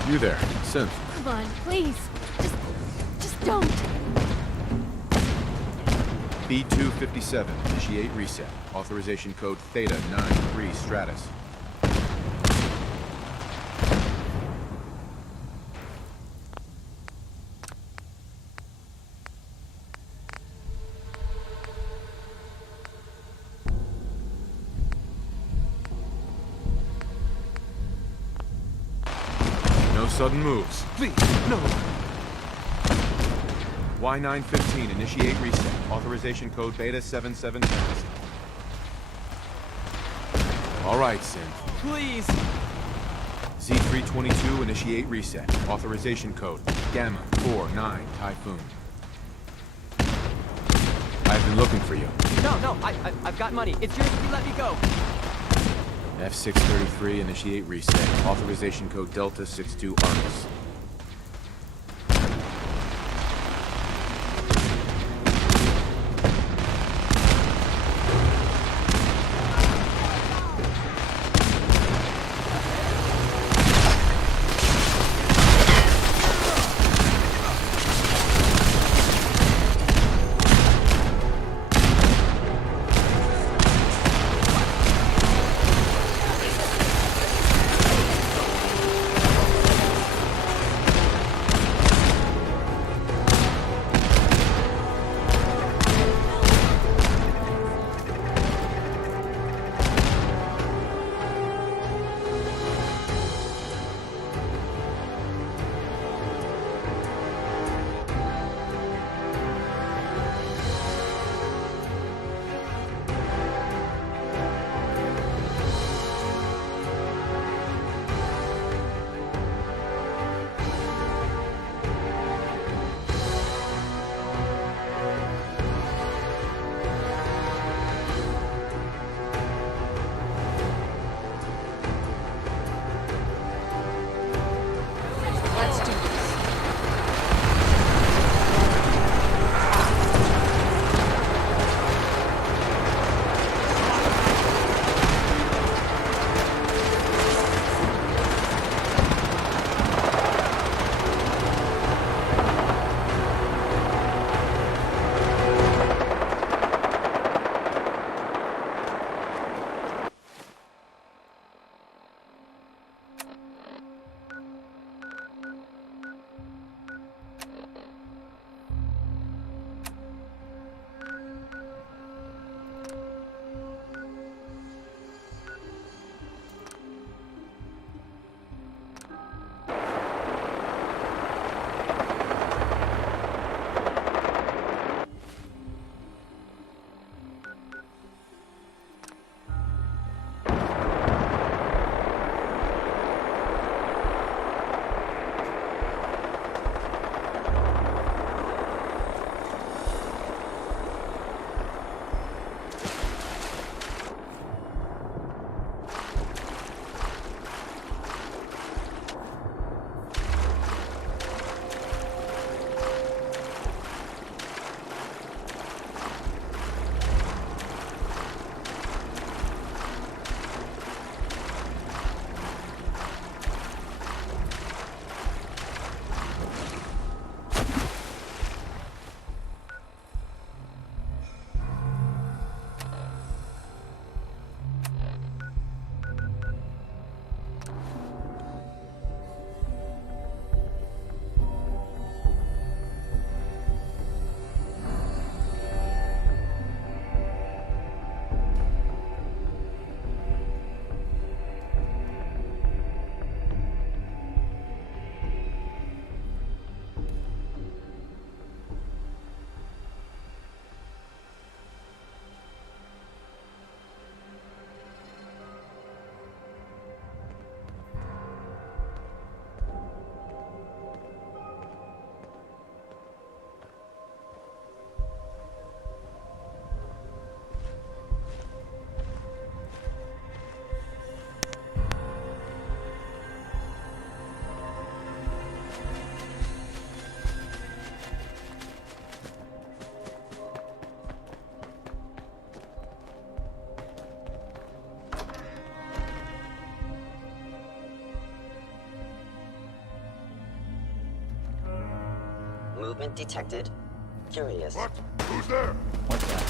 You there, Synth. Come on, please. Just don't. B257, initiate reset. Authorization code Theta 93 Stratus. No sudden moves. Please, no. Y915, initiate reset. Authorization code Beta 77. All right, Synth. Please. Z322, initiate reset. Authorization code Gamma 49 Typhoon. I've been looking for you. No, I've got money. It's yours if you let me go. F633, initiate reset. Authorization code Delta 62 Argus. movement detected. Curious. What? Who's there? What's that?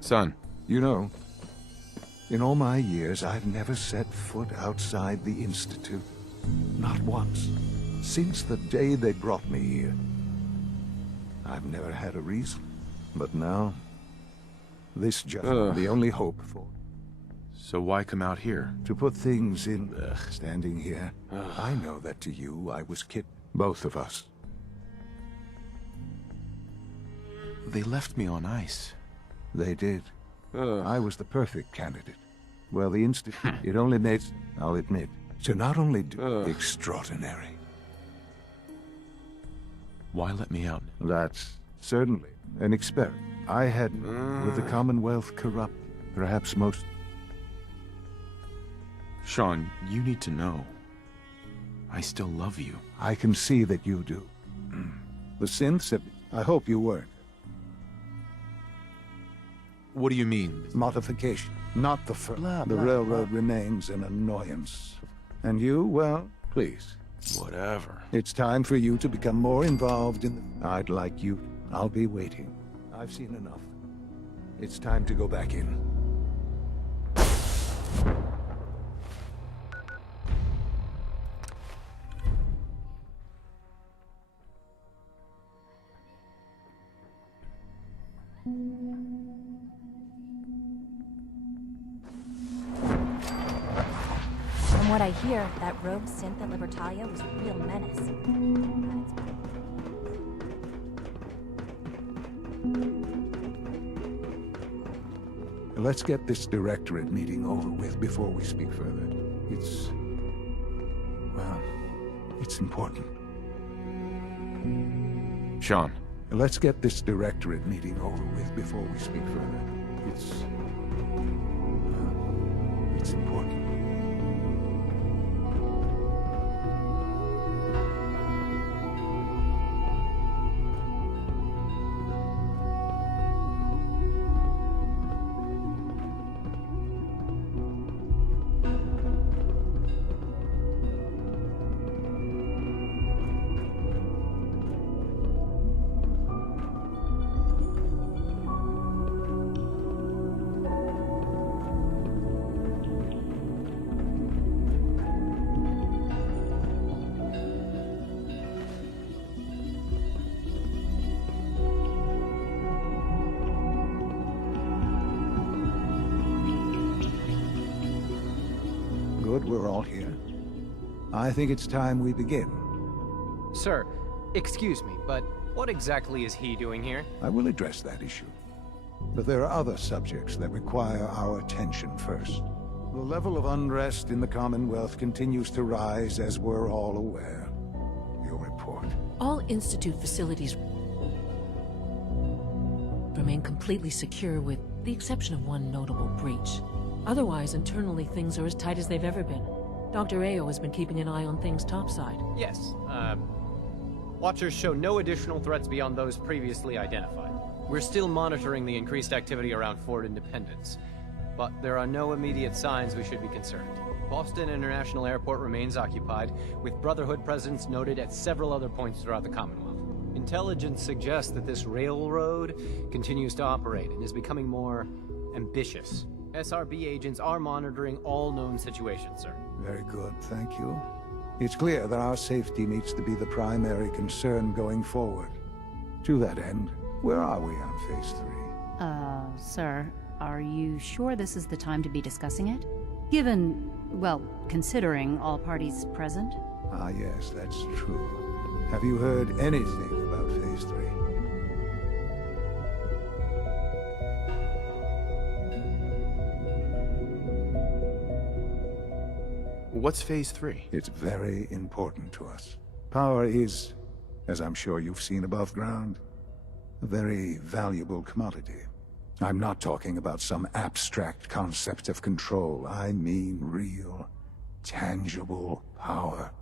Son. You know, in all my years, I've never set foot outside the Institute. Not once. Since the day they brought me here. I've never had a reason. But now, this just the only hope for. So why come out here? To put things in... standing here, I know that to you, I was kid. Both of us. They left me on ice. They did. I was the perfect candidate. Well, the Institute, it only made, I'll admit, to not only do extraordinary. Why let me out? That's certainly an experiment. I had, with the Commonwealth corrupt, perhaps most... Sean, you need to know. I still love you. I can see that you do. The synths have... I hope you weren't. What do you mean? Modification. Not the first. The railroad remains an annoyance. And you, well, please. Whatever. It's time for you to become more involved in... I'd like you. I'll be waiting. I've seen enough. It's time to go back in. From what I hear, that rogue synth at Libertalia was a real menace. Let's get this directorate meeting over with before we speak further. It's... well, it's important. Sean. Let's get this directorate meeting over with before we speak further. It's... well, it's important. Good, we're all here. I think it's time we begin. Sir, excuse me, but what exactly is he doing here? I will address that issue. But there are other subjects that require our attention first. The level of unrest in the Commonwealth continues to rise, as we're all aware. Your report. All Institute facilities remain completely secure with the exception of one notable breach. Otherwise, internally, things are as tight as they've ever been. Dr. Ao has been keeping an eye on things topside. Yes, Watchers show no additional threats beyond those previously identified. We're still monitoring the increased activity around Fort Independence, but there are no immediate signs we should be concerned. Boston International Airport remains occupied, with Brotherhood presence noted at several other points throughout the Commonwealth. Intelligence suggests that this railroad continues to operate and is becoming more ambitious. SRB agents are monitoring all known situations, sir. Very good, thank you. It's clear that our safety needs to be the primary concern going forward. To that end, where are we on Phase 3? Sir, are you sure this is the time to be discussing it? Given, well, considering all parties present? Ah, yes, that's true. Have you heard anything about Phase 3? What's Phase 3? It's very important to us. Power is, as I'm sure you've seen above ground, a very valuable commodity. I'm not talking about some abstract concept of control. I mean real, tangible power.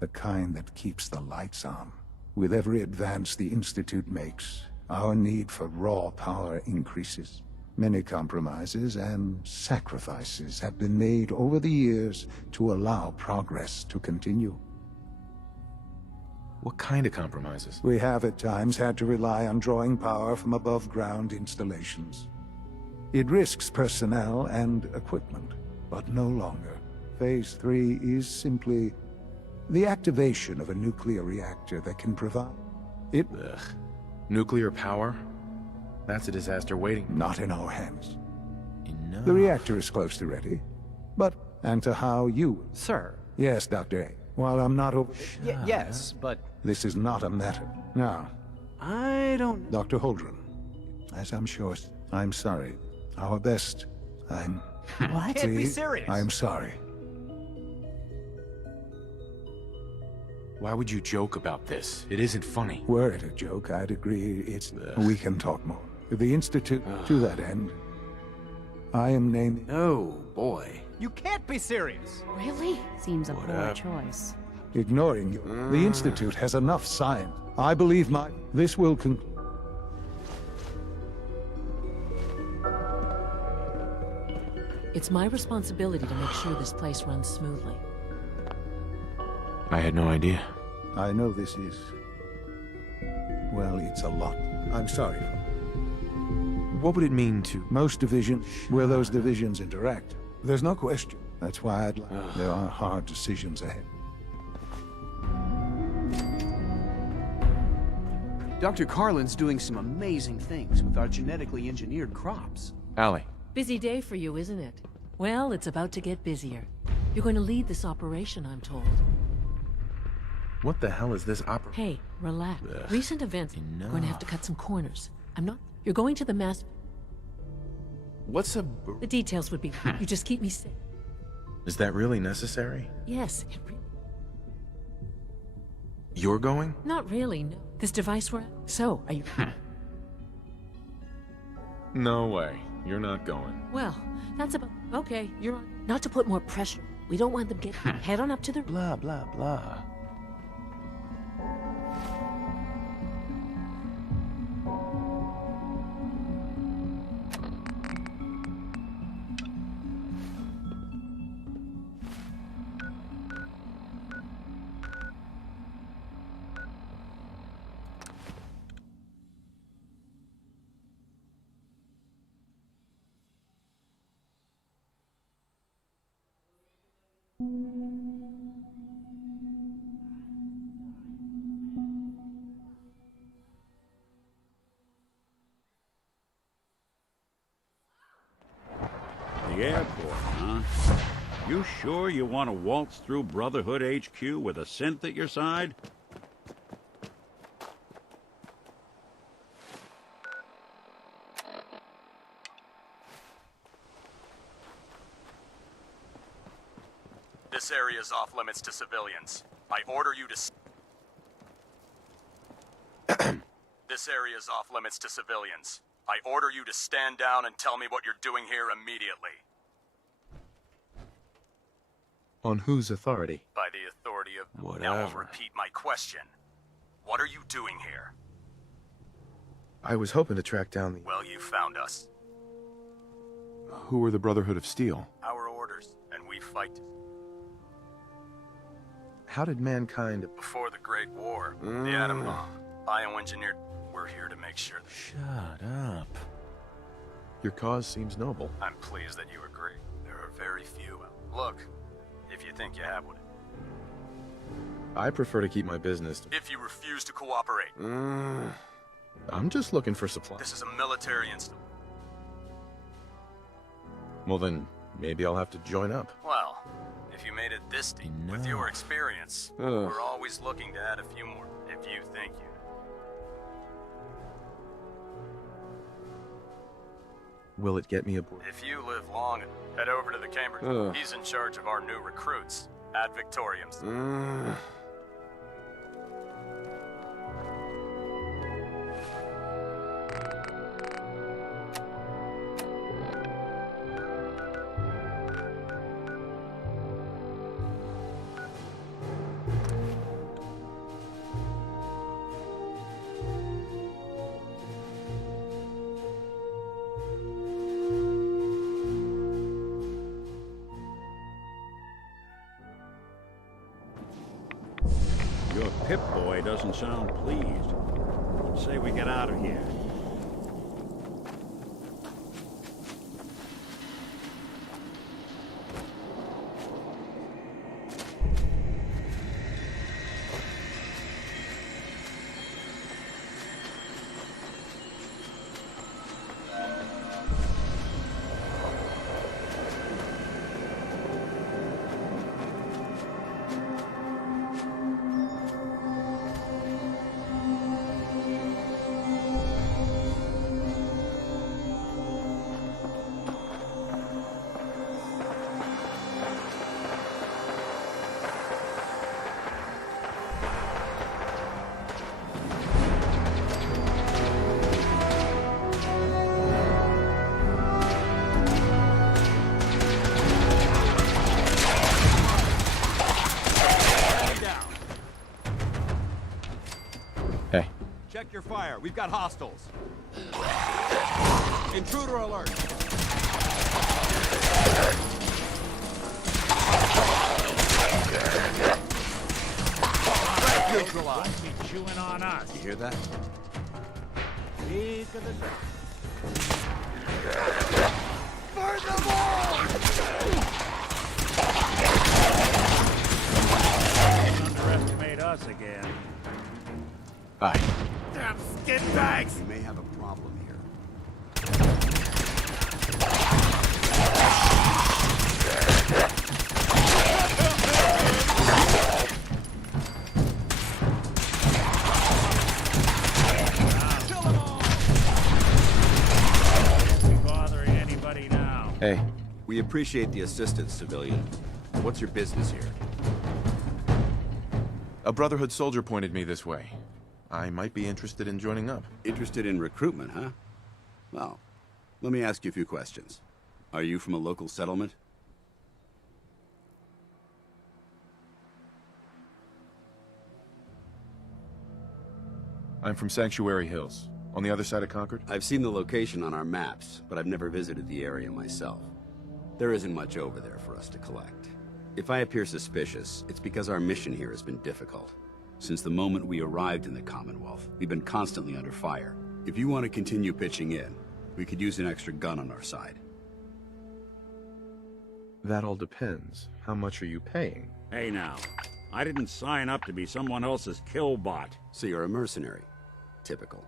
The kind that keeps the lights on. With every advance the Institute makes, our need for raw power increases. Many compromises and sacrifices have been made over the years to allow progress to continue. What kind of compromises? We have at times had to rely on drawing power from above-ground installations. It risks personnel and equipment, but no longer. Phase 3 is simply the activation of a nuclear reactor that can provide it. Ugh. Nuclear power? That's a disaster waiting. Not in our hands. Enough. The reactor is close to ready, but and to how you... Sir. Yes, Dr. A. While I'm not over... Yes, but... This is not a matter. Now, I don't... Dr. Holdren, as I'm sure... I'm sorry. Our best. I'm... What? Can't be serious. I'm sorry. Why would you joke about this? It isn't funny. Were it a joke, I'd agree it's... We can talk more. The Institute, to that end, I am naming... Oh, boy. You can't be serious. Really? Seems a poor choice. Ignoring you. The Institute has enough science. I believe this will It's my responsibility to make sure this place runs smoothly. I had no idea. I know this is... Well, it's a lot. I'm sorry. What would it mean to... Most divisions, where those divisions interact. There's no question. That's why I'd like... There are hard decisions ahead. Dr. Carlin's doing some amazing things with our genetically engineered crops. Allie. Busy day for you, isn't it? Well, it's about to get busier. You're going to lead this operation, I'm told. What the hell is this opera? Hey, relax. Ugh. Recent events. We're going to have to cut some corners. I'm not... You're going to the mass... What's a... The details would be... You just keep me safe. Is that really necessary? Yes, You're going? Not really, no. This device we're... So, are you... No way. You're not going. Well, that's about... Okay, you're on. Not to put more pressure. We don't want them getting... Head on up to the... Blah, blah, blah. The airport, huh? You sure you want to waltz through Brotherhood HQ with a synth at your side? This area is off limits to civilians. I order you to... This area is off limits to civilians. I order you to stand down and tell me what you're doing here immediately. On whose authority? By the authority of... Now I'll repeat my question. What are you doing here? I was hoping to track down the... Well, you found us. Who were the Brotherhood of Steel? Our orders, and we fight. How did mankind... Before the Great War, the atom bomb, bioengineered... We're here to make sure that... Shut up. Your cause seems noble. I'm pleased that you agree. There are very few. Look, if you think you have one. I prefer to keep my business. If you refuse to cooperate. I'm just looking for supplies. This is a military installation. Well then, maybe I'll have to join up. Well, if you made it this deep, with your experience, we're always looking to add a few more, if you think you... Will it get me aboard? If you live long, head over to the Cambridge. He's in charge of our new recruits, ad Victoriums. Your Pip-Boy doesn't sound pleased. Let's say we get out of here. Hey. Check your fire. We've got hostiles. Intruder alert. Don't be chewing on us. You hear that? Speak of the Burn them all! Underestimate us again. Bye. Damn skin bags! We may have a problem here. Hey. We appreciate the assistance, civilian. What's your business here? A Brotherhood soldier pointed me this way. I might be interested in joining up. Interested in recruitment, huh? Well, let me ask you a few questions. Are you from a local settlement? I'm from Sanctuary Hills, on the other side of Concord. I've seen the location on our maps, but I've never visited the area myself. There isn't much over there for us to collect. If I appear suspicious, it's because our mission here has been difficult. Since the moment we arrived in the Commonwealth, we've been constantly under fire. If you want to continue pitching in, we could use an extra gun on our side. That all depends. How much are you paying? Hey now, I didn't sign up to be someone else's killbot. So you're a mercenary. Typical.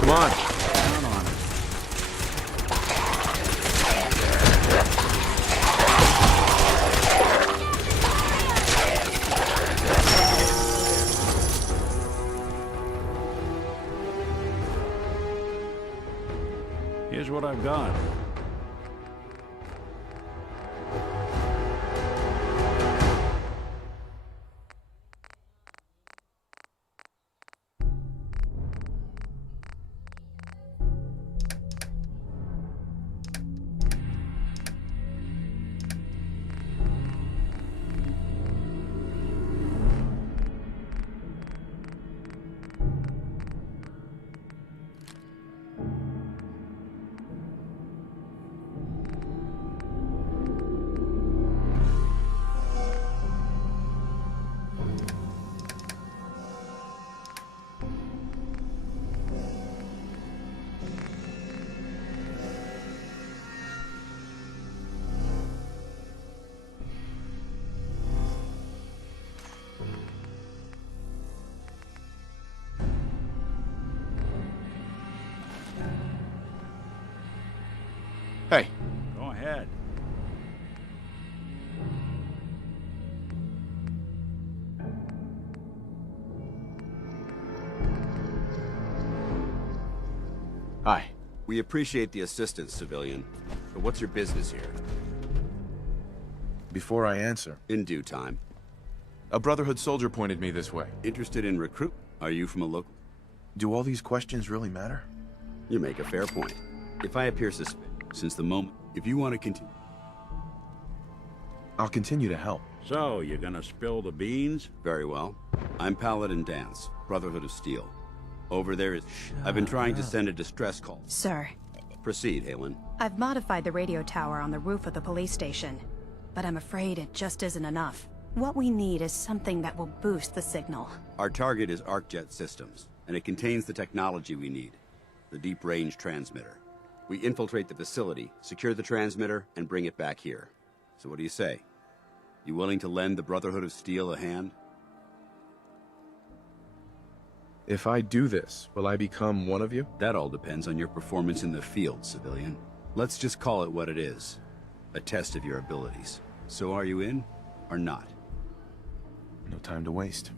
Come on. Count on it. Here's what I've got. Hi. We appreciate the assistance, civilian. But what's your business here? Before I answer, In due time. a Brotherhood soldier pointed me this way. Interested in recruit? Are you from a local? Do all these questions really matter? You make a fair point. If I appear suspicious, since the moment, if you want to continue... I'll continue to help. So, you gonna spill the beans? Very well. I'm Paladin Danse, Brotherhood of Steel. Over there is... I've been trying to send a distress call. Sir, Proceed, Halen. I've modified the radio tower on the roof of the police station, but I'm afraid it just isn't enough. What we need is something that will boost the signal. Our target is ArcJet Systems, and it contains the technology we need. The deep-range transmitter. We infiltrate the facility, secure the transmitter, and bring it back here. So what do you say? You willing to lend the Brotherhood of Steel a hand? If I do this, will I become one of you? That all depends on your performance in the field, civilian. Let's just call it what it is. A test of your abilities. So are you in, or not? No time to waste.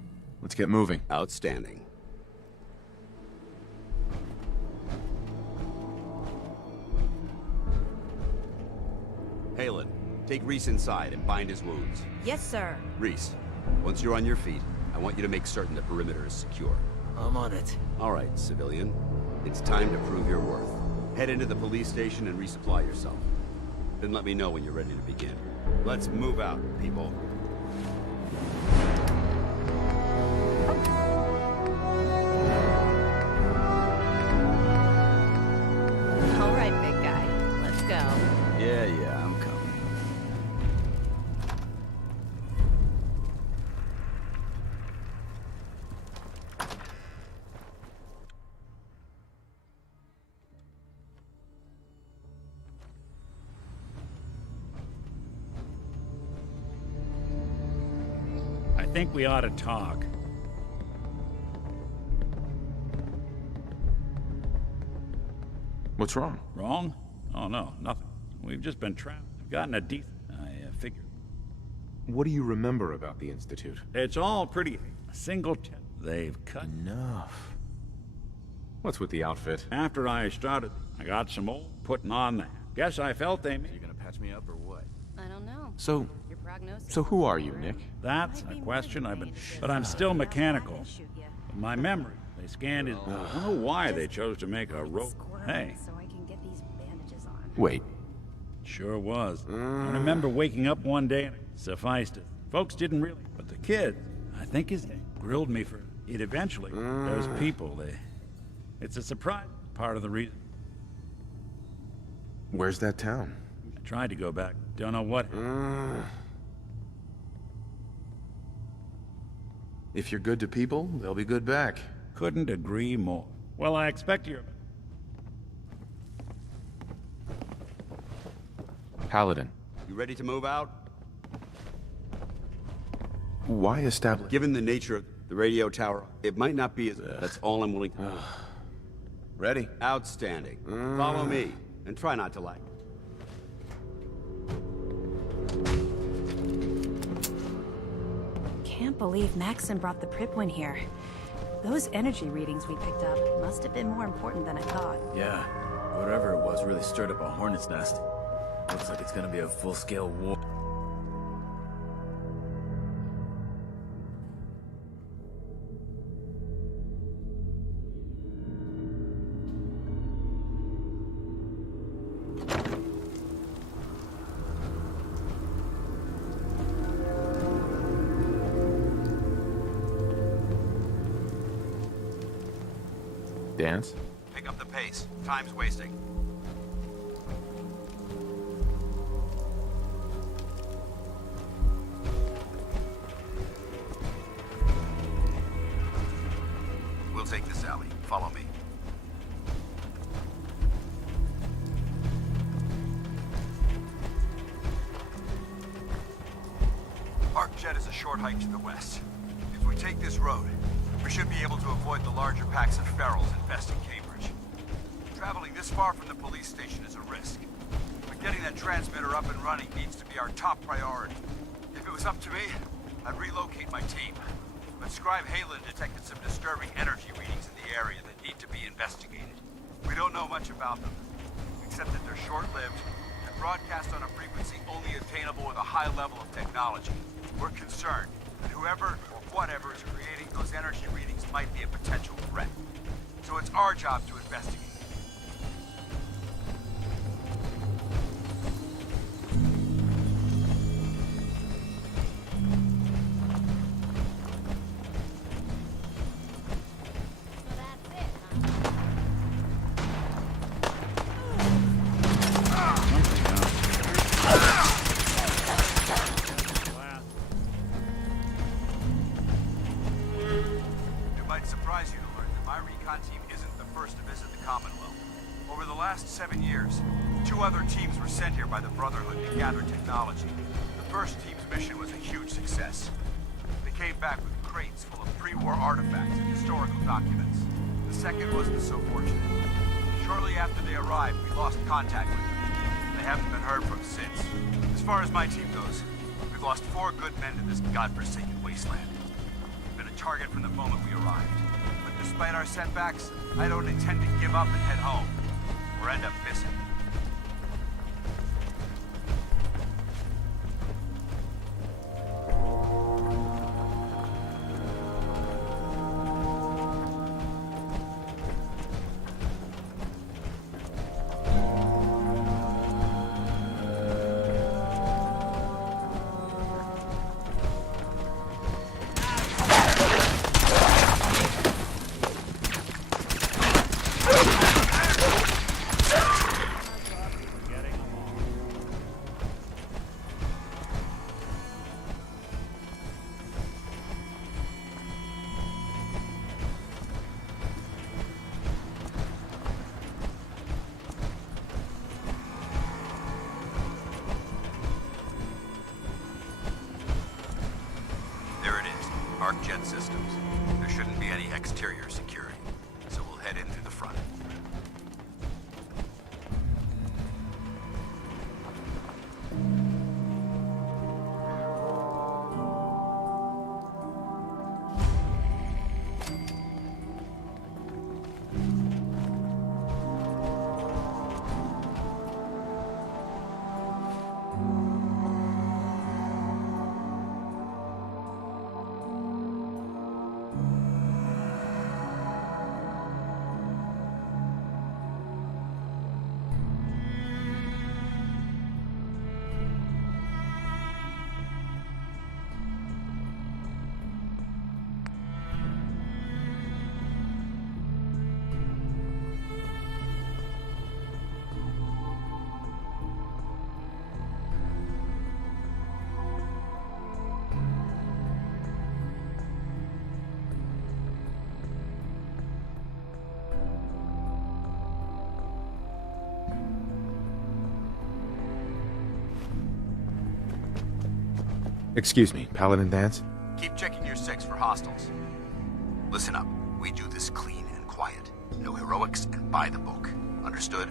Let's get moving. Outstanding. Halen, take Reese inside and bind his wounds. Yes, sir. Reese, once you're on your feet, I want you to make certain the perimeter is secure. I'm on it. All right, civilian. It's time to prove your worth. Head into the police station and resupply yourself. Then let me know when you're ready to begin. Let's move out, people. All right, big guy. Let's go. Yeah, I'm coming. I think we ought to talk. What's wrong? Wrong? Oh, no, nothing. We've just been trapped. We've gotten a decent... I figured. What do you remember about the Institute? It's all pretty... A single tip. They've cut... Enough. What's with the outfit? After I started, I got some old putting on that. Guess I felt they... You gonna patch me up or what? I don't know. So... Your prognosis. So who are you, Nick? That's a question I've been... But I'm still mechanical. My memory, they scanned his... I don't know why they chose to make a rope. Hey. So I can get these bandages on. Wait. Sure was. I remember waking up one day and it sufficed it. Folks didn't really... But the kid, I think his name, grilled me for it eventually. Those people, they... It's a surprise. Part of the reason. Where's that town? I tried to go back. Don't know what... If you're good to people, they'll be good back. Couldn't agree more. Well, I expect you're... Paladin. You ready to move out? Why establish... Given the nature of the radio tower, it might not be as... That's all I'm willing to do. Ready? Outstanding. Follow me, and try not to lag. Can't believe Maxon brought the Pripwin here. Those energy readings we picked up must have been more important than I thought. Yeah, whatever it was really stirred up a hornet's nest. Looks like it's gonna be a full-scale war. Dance? Pick up the pace. Time's wasting. We'll take this alley. Follow me. ArcJet is a short hike to the west. If we take this road, we should be able to avoid the larger packs of ferals infesting Cambridge. Traveling this far from the police station is a risk, but getting that transmitter up and running needs to be our top priority. If it was up to me, I'd relocate my team. But Scribe Halen detected some disturbing energy readings in the area that need to be investigated. We don't know much about them, except that they're short-lived and broadcast on a frequency only attainable with a high level of technology. We're concerned that whoever or whatever is creating those energy readings might be a potential threat. So it's our job to investigate. It might surprise you to learn that my recon team isn't the first to visit the Commonwealth. Over the last 7 years, 2 other teams were sent here by the Brotherhood to gather technology. The first team's mission was a huge success. They came back with crates full of pre-war artifacts and historical documents. The second wasn't so fortunate. Shortly after they arrived, we lost contact with them. They haven't been heard from since. As far as my team goes, we've lost 4 good men to this godforsaken wasteland. We've been a target from the moment we arrived. But despite our setbacks, I don't intend to give up and head home, or end up missing. Jet systems. There shouldn't be any exterior security, so we'll head in through the front. Excuse me, Paladin Dance? Keep checking your 6 for hostiles. Listen up. We do this clean and quiet. No heroics and by the book. Understood?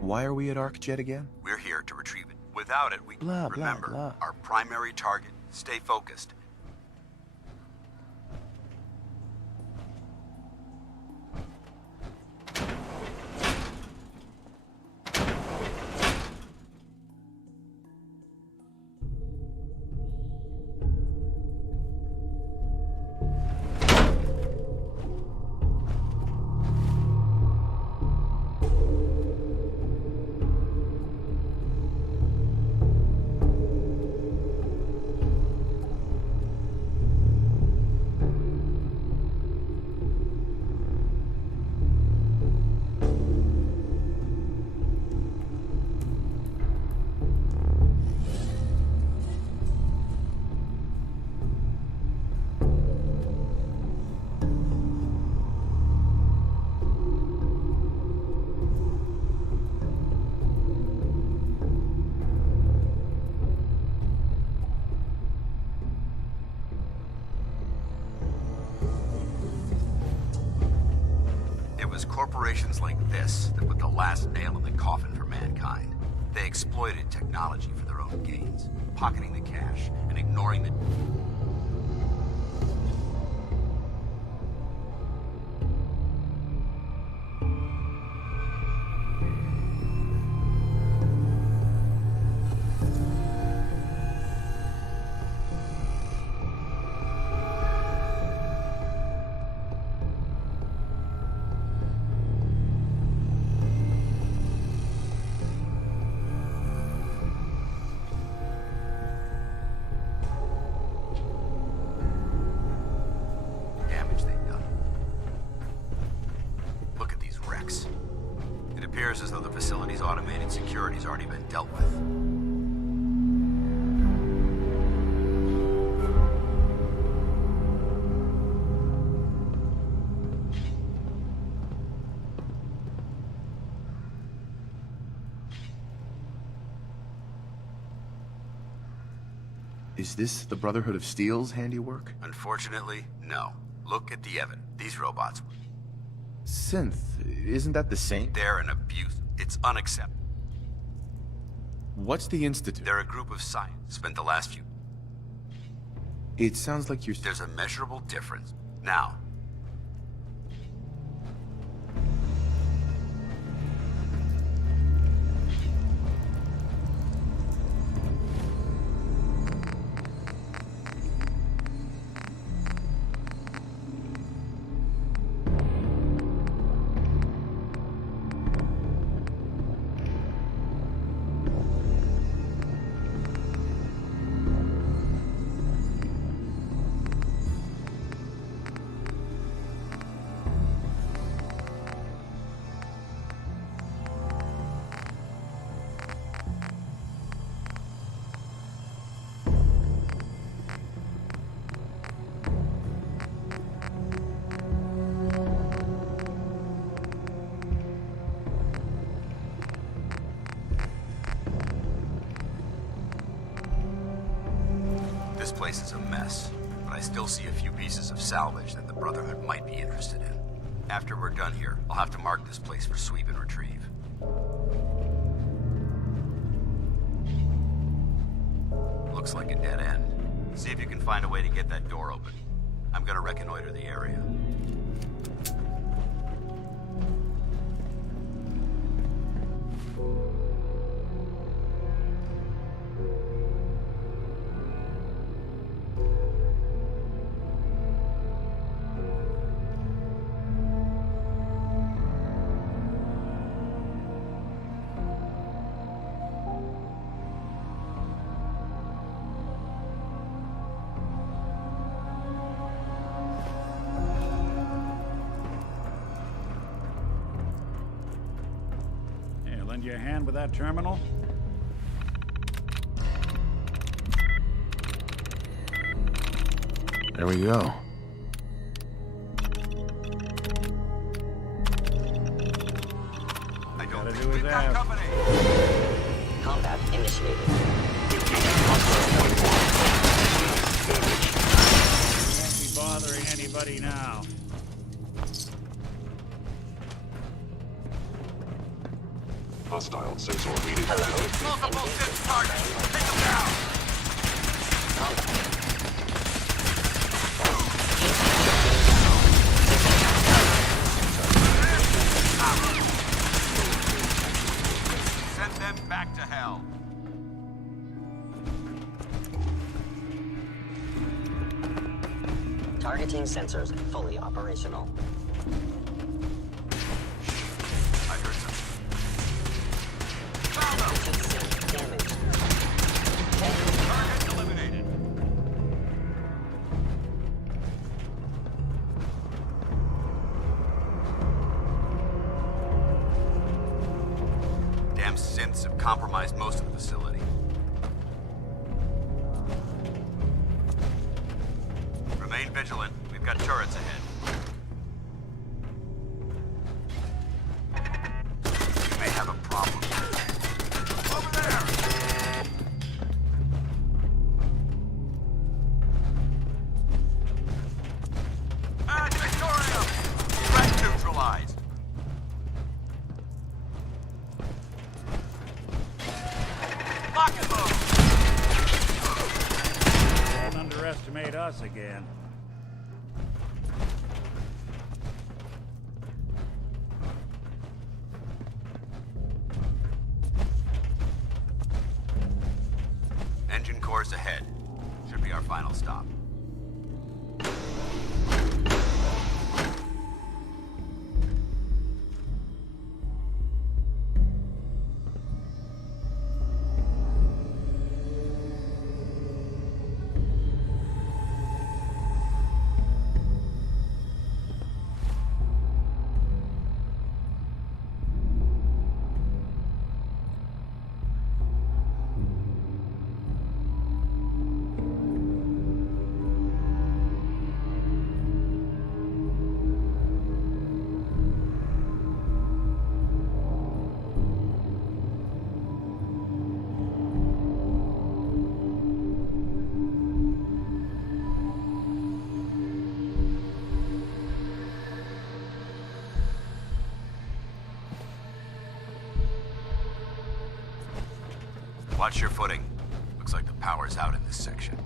Why are we at ArcJet again? We're here to retrieve it. Without it, we... Blah, blah, remember, blah. our primary target. Stay focused. Corporations like this that put the last nail in the coffin for mankind. They exploited technology for their own gains, pocketing the cash and ignoring the... appears as though the facility's automated security's already been dealt with. Is this the Brotherhood of Steel's handiwork? Unfortunately, no. Look at the Evan. These robots. Synth, isn't that the same? They're an abuse. It's unacceptable. What's the Institute? They're a group of science. Spent the last few... It sounds like you're... There's a measurable difference. Now, this place is a mess, but I still see a few pieces of salvage that the Brotherhood might be interested in. After we're done here, I'll have to mark this place for sweep and retrieve. Looks like a dead end. See if you can find a way to get that door open. I'm gonna reconnoiter the area. Lend you a hand with that terminal? There we go. I Gotta do with that. Combat initiated. Won't be bothering anybody now. Hostile sensor reading. Multiple Sith targets. Take them down. Send them back to hell. Targeting sensors fully operational. I heard some. Damage. Target eliminated. Damn synths have compromised most of the facility. Remain vigilant. We've got turrets ahead. We may have a problem. Over there. Ad Victorium. Threat neutralized. Lock and load. Don't underestimate us again. Engine course ahead. Should be our final stop. Watch your footing. Looks like the power's out in this section.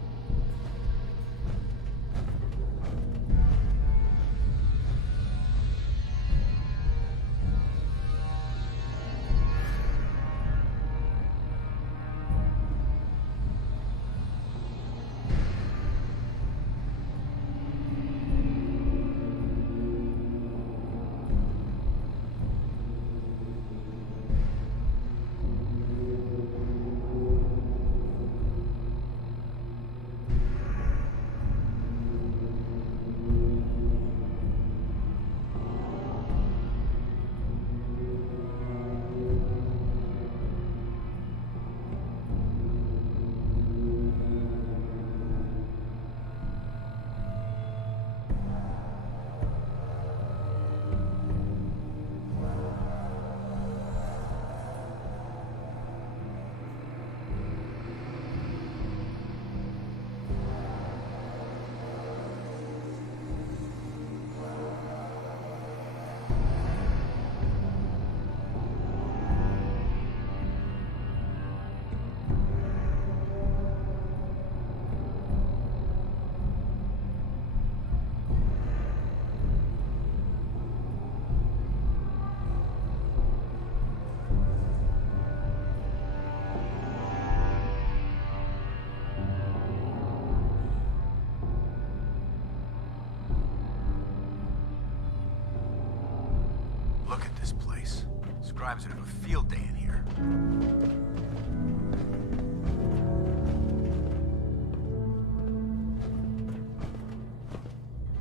Look at this place. Scribes would have a field day in here.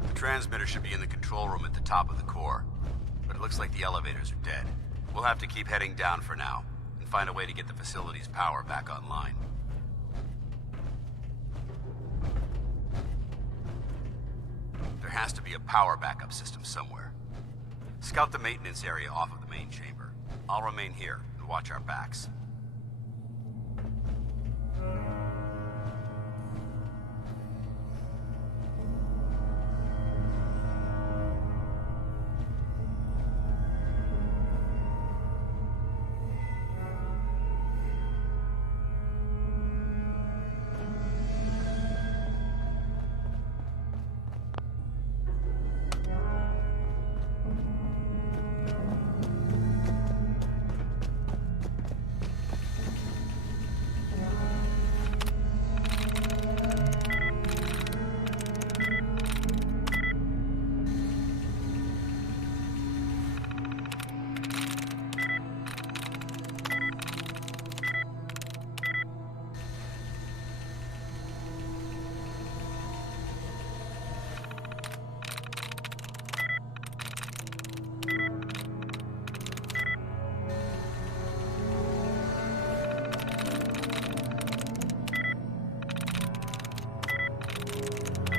The transmitter should be in the control room at the top of the core, but it looks like the elevators are dead. We'll have to keep heading down for now, and find a way to get the facility's power back online. There has to be a power backup system somewhere. Scout the maintenance area off of the main chamber. I'll remain here and watch our backs.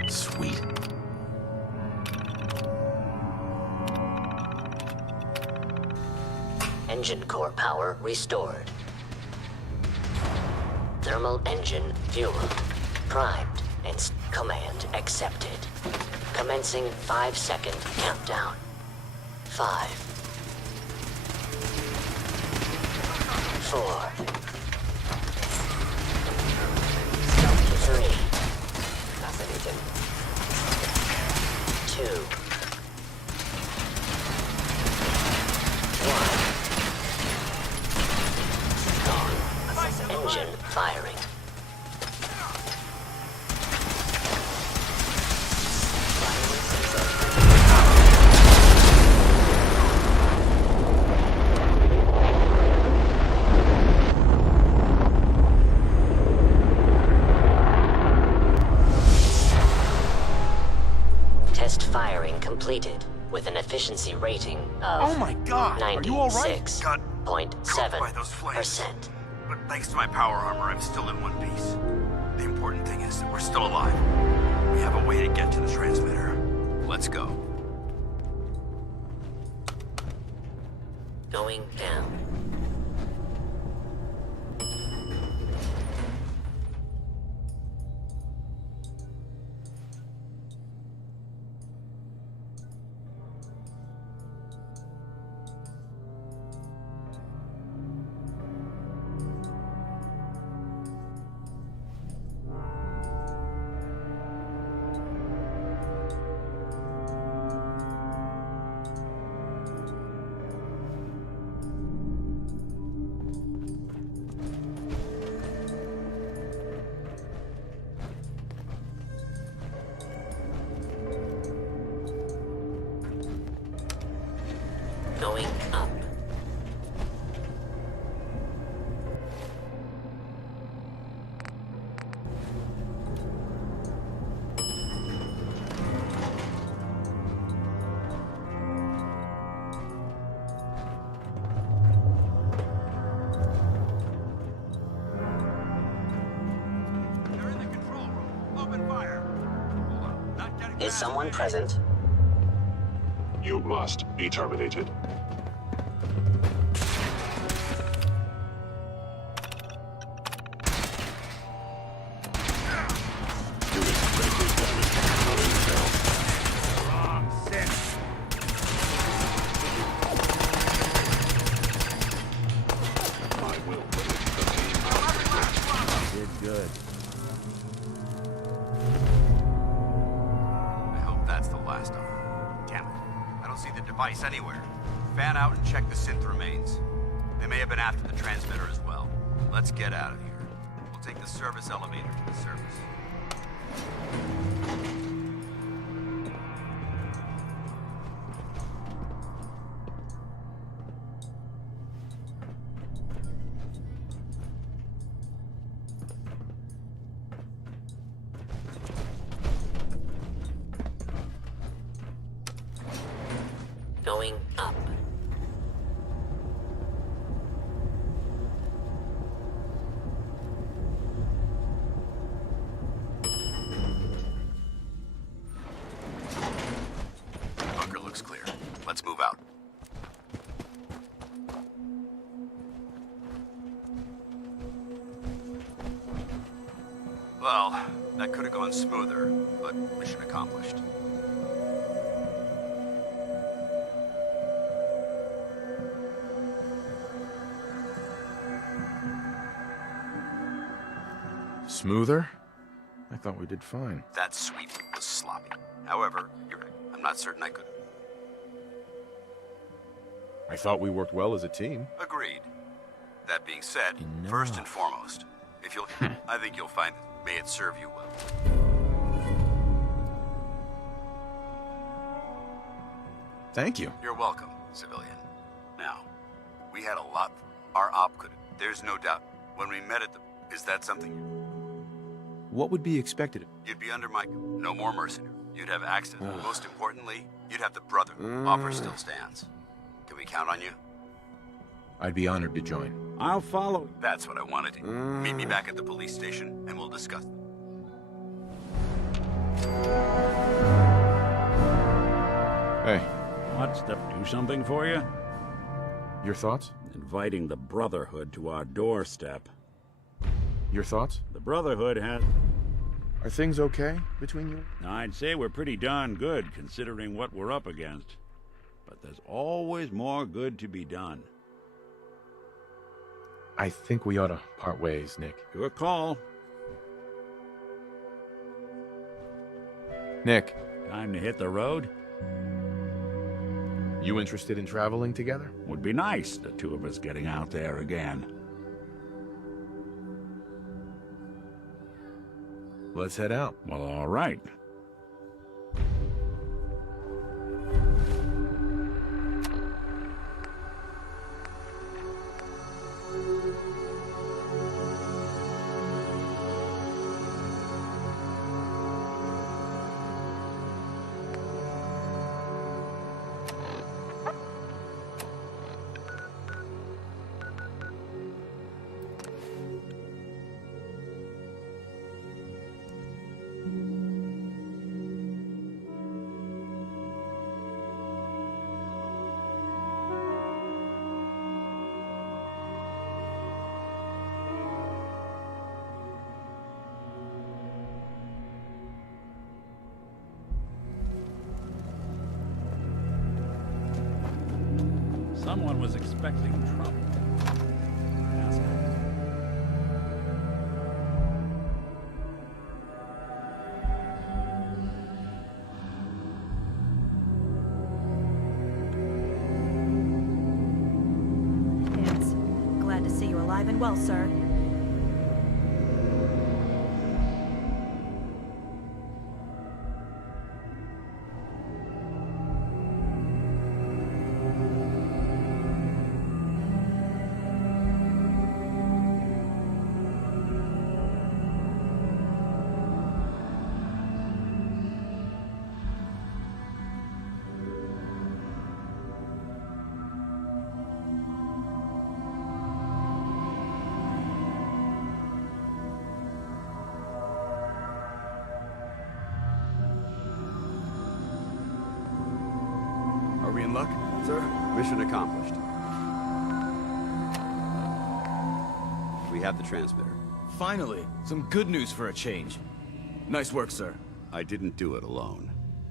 Sweet. Engine core power restored. Thermal engine fuel primed and command accepted. Commencing 5-second countdown. 5, 4, 3, 2, 1. Engine firing. Test firing completed with an efficiency rating of Oh my god! Are you alright? Got by those 96%. flames. But thanks to my power armor, I'm still in one piece. The important thing is that we're still alive. We have a way to get to the transmitter. Let's go. Going down. Going up. Is someone present? You must be terminated. Did good. I hope that's the last of them. Damn it. I don't see the device anywhere. Fan out and check the synth remains. They may have been after the transmitter as well. Let's get out of here. We'll take the service elevator to the surface. Going up. Bunker looks clear. Let's move out. Well, that could have gone smoother, but mission accomplished. Smoother? I thought we did fine. That sweep was sloppy. However, you're right. I'm not certain I could. I thought we worked well as a team. Agreed. That being said, first and foremost, if you'll, I think you'll find that may it serve you well. Thank you. You're welcome, civilian. Now, we had a lot. Our op could. There's no doubt. When we met at the, is that something? What would be expected? You'd be under my. No more mercenary. You'd have access. Most importantly, you'd have the brother. Offer still stands. Can we count on you? I'd be honored to join. I'll follow. That's what I wanted to. Meet me back at the police station, and we'll discuss. Hey. What's the... do something for you? Your thoughts? Inviting the Brotherhood to our doorstep. Your thoughts? The Brotherhood has... Are things okay between you? I'd say we're pretty darn good, considering what we're up against. But there's always more good to be done. I think we ought to part ways, Nick. Your call. Nick. Time to hit the road? You interested in traveling together? Would be nice, the two of us getting out there again. Let's head out. Well, all right. Someone was expecting trouble. Vance, glad to see you alive and well, sir. Sir, mission accomplished. We have the transmitter. Finally, some good news for a change. Nice work, sir. I didn't do it alone.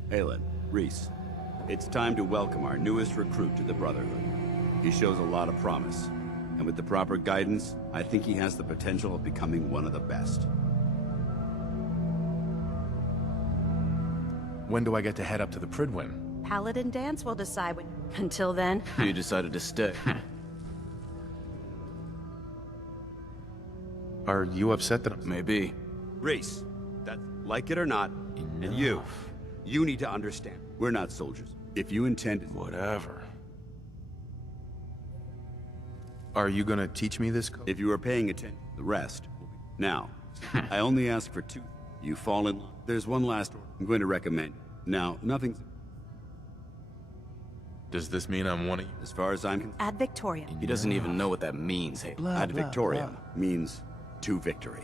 Aelin, Reese, it's time to welcome our newest recruit to the Brotherhood. He shows a lot of promise, and with the proper guidance, I think he has the potential of becoming one of the best. When do I get to head up to the Prydwen? Paladin Dance will decide when... Until then... You decided to stay. Are you upset that Maybe. Reese, that, like it or not, and you need to understand, we're not soldiers. If you intend... Whatever. Are you gonna teach me this code? If you are paying attention, the rest will be... Now, I only ask for 2. You fall in love. There's one last order I'm going to recommend. Now, nothing's... Does this mean I'm one of you? As far as I'm concerned... Ad Victoriam. He doesn't even know what that means, hey. Ad Victoriam means to victory.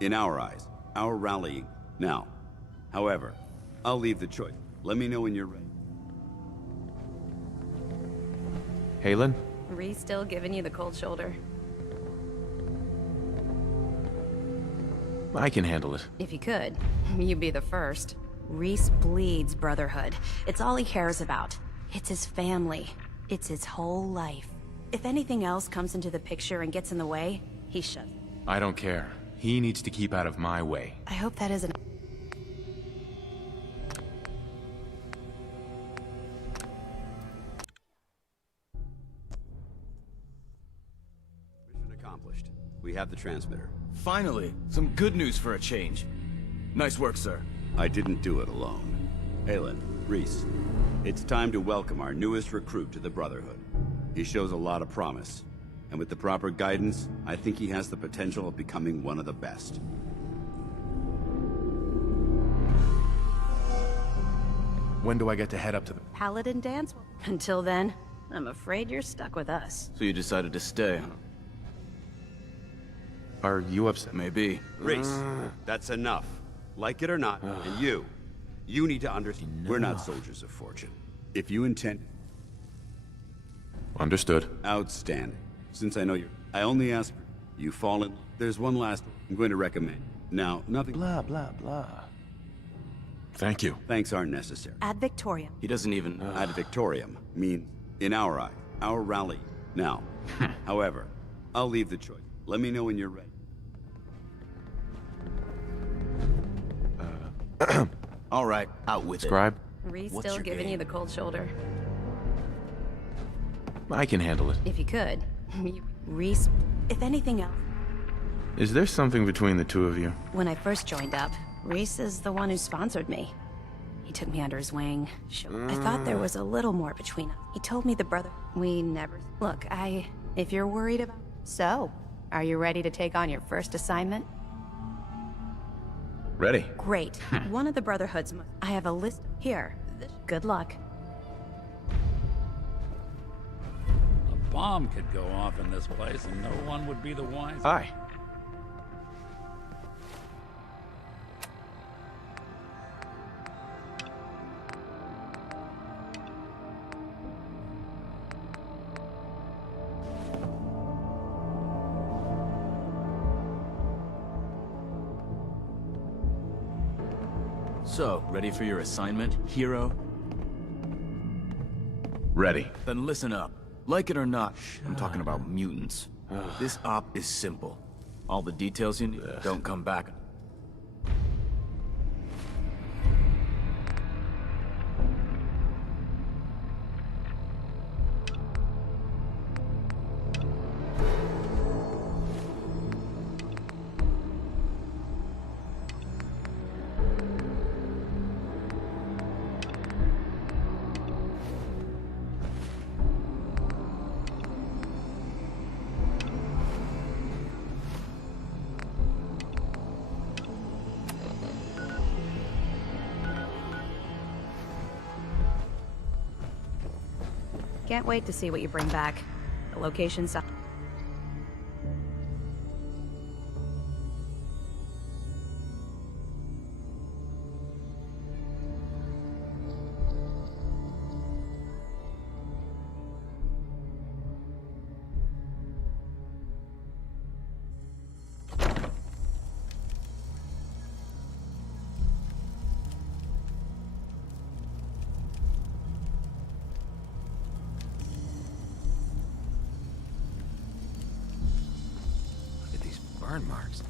In our eyes, our rallying. Now, however, I'll leave the choice. Let me know when you're ready. Aelin? Reese still giving you the cold shoulder. I can handle it. If you could, you'd be the first. Reese bleeds Brotherhood. It's all he cares about. It's his family. It's his whole life. If anything else comes into the picture and gets in the way, he should. I don't care. He needs to keep out of my way. I hope that isn't... Mission accomplished. We have the transmitter. Finally, some good news for a change. Nice work, sir. I didn't do it alone. Aelin, Reese, it's time to welcome our newest recruit to the Brotherhood. He shows a lot of promise, and with the proper guidance, I think he has the potential of becoming one of the best. When do I get to head up to the... Paladin Dance? Until then, I'm afraid you're stuck with us. So you decided to stay, huh? Are you upset? Maybe. Reese, that's enough. Like it or not, and you need to understand, we're not soldiers of fortune. If you intend... Understood. Outstanding. Since I know I only ask you fall in... There's one last I'm going to recommend. Now, nothing... Blah, blah, blah. Thank you. Thanks aren't necessary. Ad Victoriam. He doesn't even... Ad Victoriam means, in our eye, our rally. Now, however, I'll leave the choice. Let me know when you're ready. All right, out with Scribe? Reese still giving you the cold shoulder. I can handle it. If you could. Reese, if anything else... Is there something between the two of you? When I first joined up, Reese is the one who sponsored me. He took me under his wing. I thought there was a little more between us. He told me the brother... We never... Look, if you're worried about... So, are you ready to take on your first assignment? Ready. Great. One of the Brotherhood's... I have a list... Here. Good luck. A bomb could go off in this place and no one would be the wiser. Hi. So, ready for your assignment, hero? Ready. Then listen up. Like it or not, I'm talking about mutants. This op is simple. All the details you need don't come back. Can't wait to see what you bring back. The location's up. burn marks.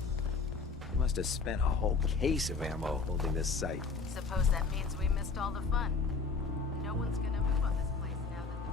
Must have spent a whole case of ammo holding this site. Suppose that means we missed all the fun. No one's gonna move on this place now that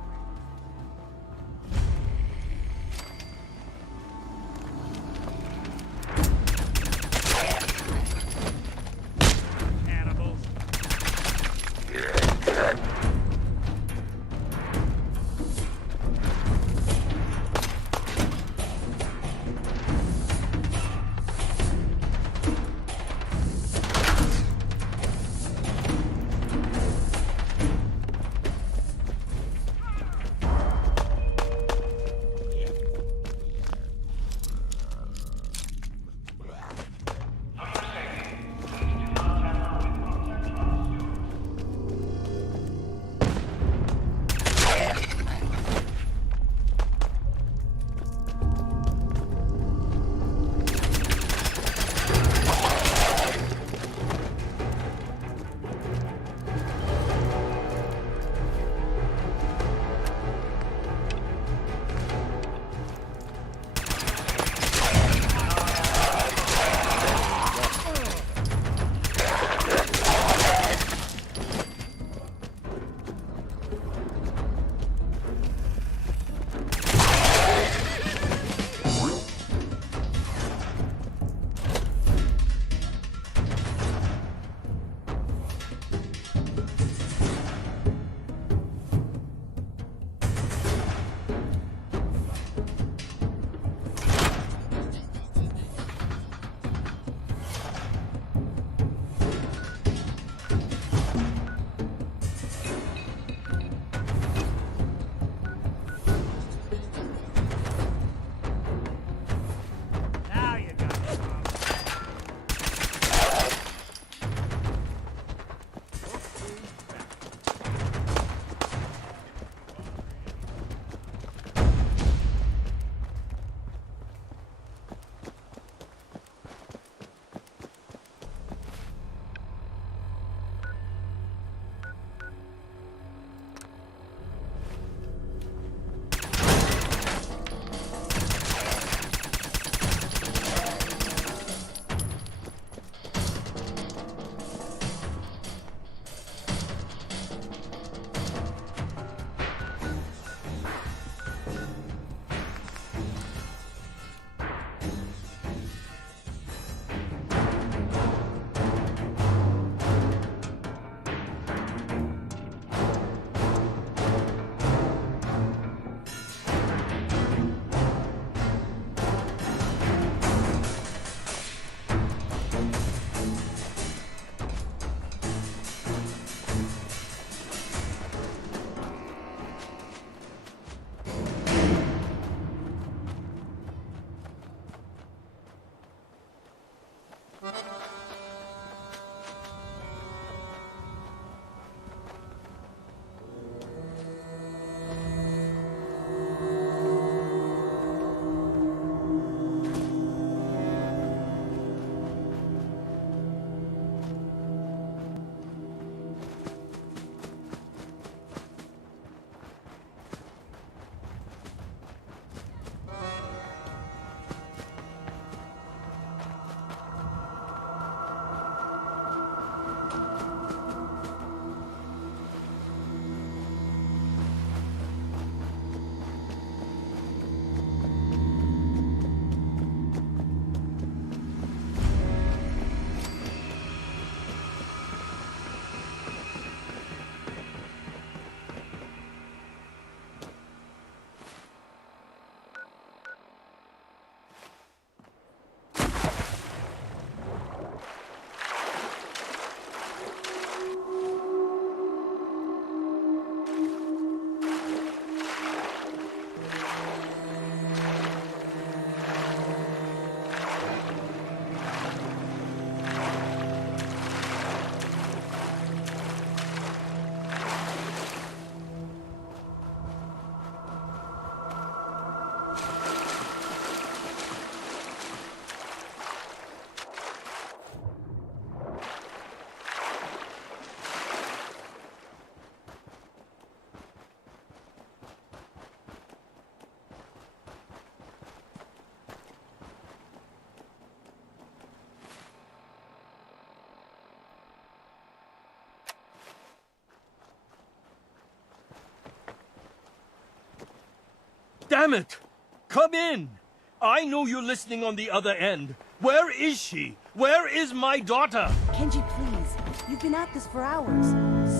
Damn it! Come in! I know you're listening on the other end. Where is she? Where is my daughter? Kenji, please. You've been at this for hours.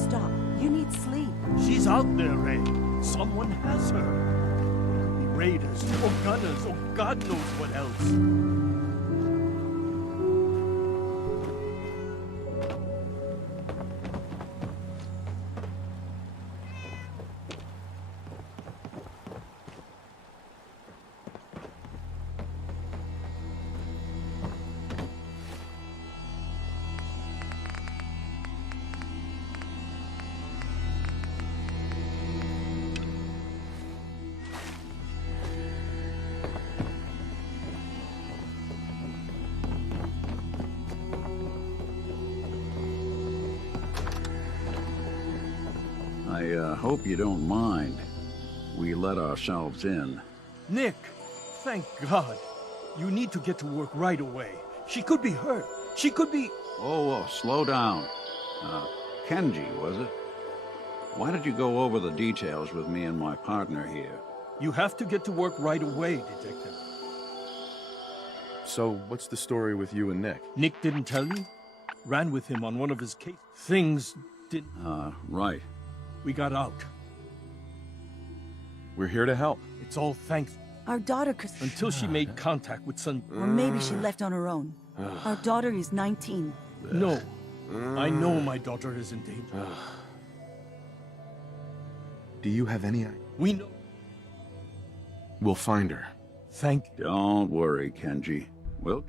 Stop. You need sleep. She's out there, Ray. Someone has her. It could be raiders, or gunners, or God knows what else. I hope you don't mind. We let ourselves in. Nick, thank God. You need to get to work right away. She could be hurt. She could be... Oh, slow down. Kenji, was it? Why did you go over the details with me and my partner here? You have to get to work right away, Detective. So, what's the story with you and Nick? Nick didn't tell you? Ran with him on one of his cases. Things didn't... Right. We got out. We're here to help. It's all thanks... Our daughter could... Until she made contact with some... Or maybe she left on her own. Our daughter is 19. No. I know my daughter is in danger. Do you have any idea? We know. We'll find her. Thank you. Don't worry, Kenji. We'll...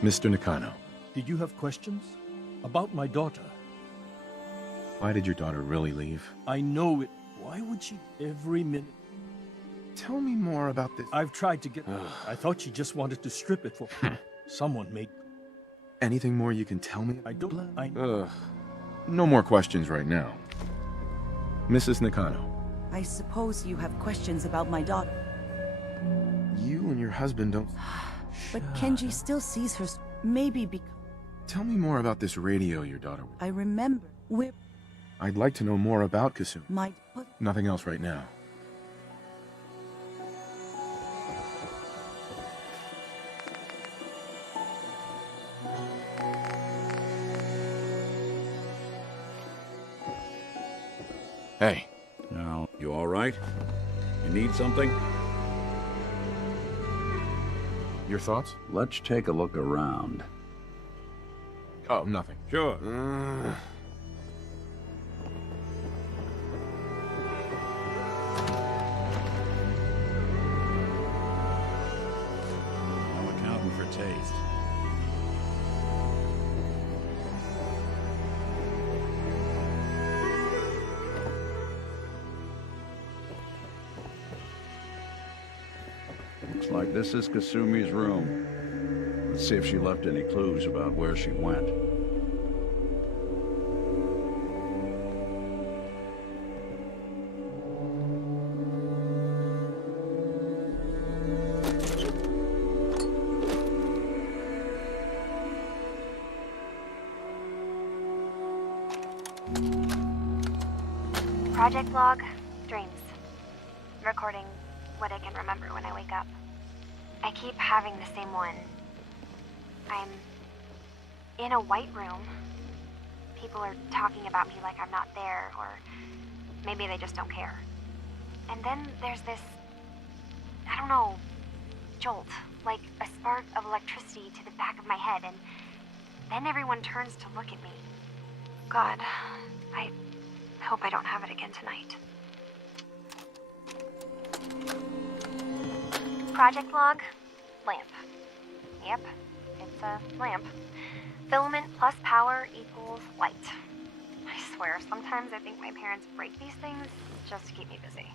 Mr. Nakano. Did you have questions? About my daughter? Why did your daughter really leave? I know it. Why would she every minute? Tell me more about this. I've tried to get... I thought she just wanted to strip it for... Someone made... Anything more you can tell me? I don't... No more questions right now. Mrs. Nakano. I suppose you have questions about my daughter. You and your husband don't... But Kenji still sees her... Maybe because... Tell me more about this radio your daughter... I remember. Where... I'd like to know more about Kasumi. My... Nothing else right now. Hey. Now, you all right? You need something? Your thoughts? Let's take a look around. Oh, nothing. Sure. No accounting for taste. Looks like this is Kasumi's room. Let's see if she left any clues about where she went. Project log, dreams. Recording what I can remember when I wake up. I keep having the same one. I'm in a white room. People are talking about me like I'm not there, or maybe they just don't care. And then there's this, I don't know, jolt, like a spark of electricity to the back of my head, and then everyone turns to look at me. God, I hope I don't have it again tonight. Project log, lamp. Yep, it's a lamp. Filament plus power equals light. I swear, sometimes I think my parents break these things just to keep me busy.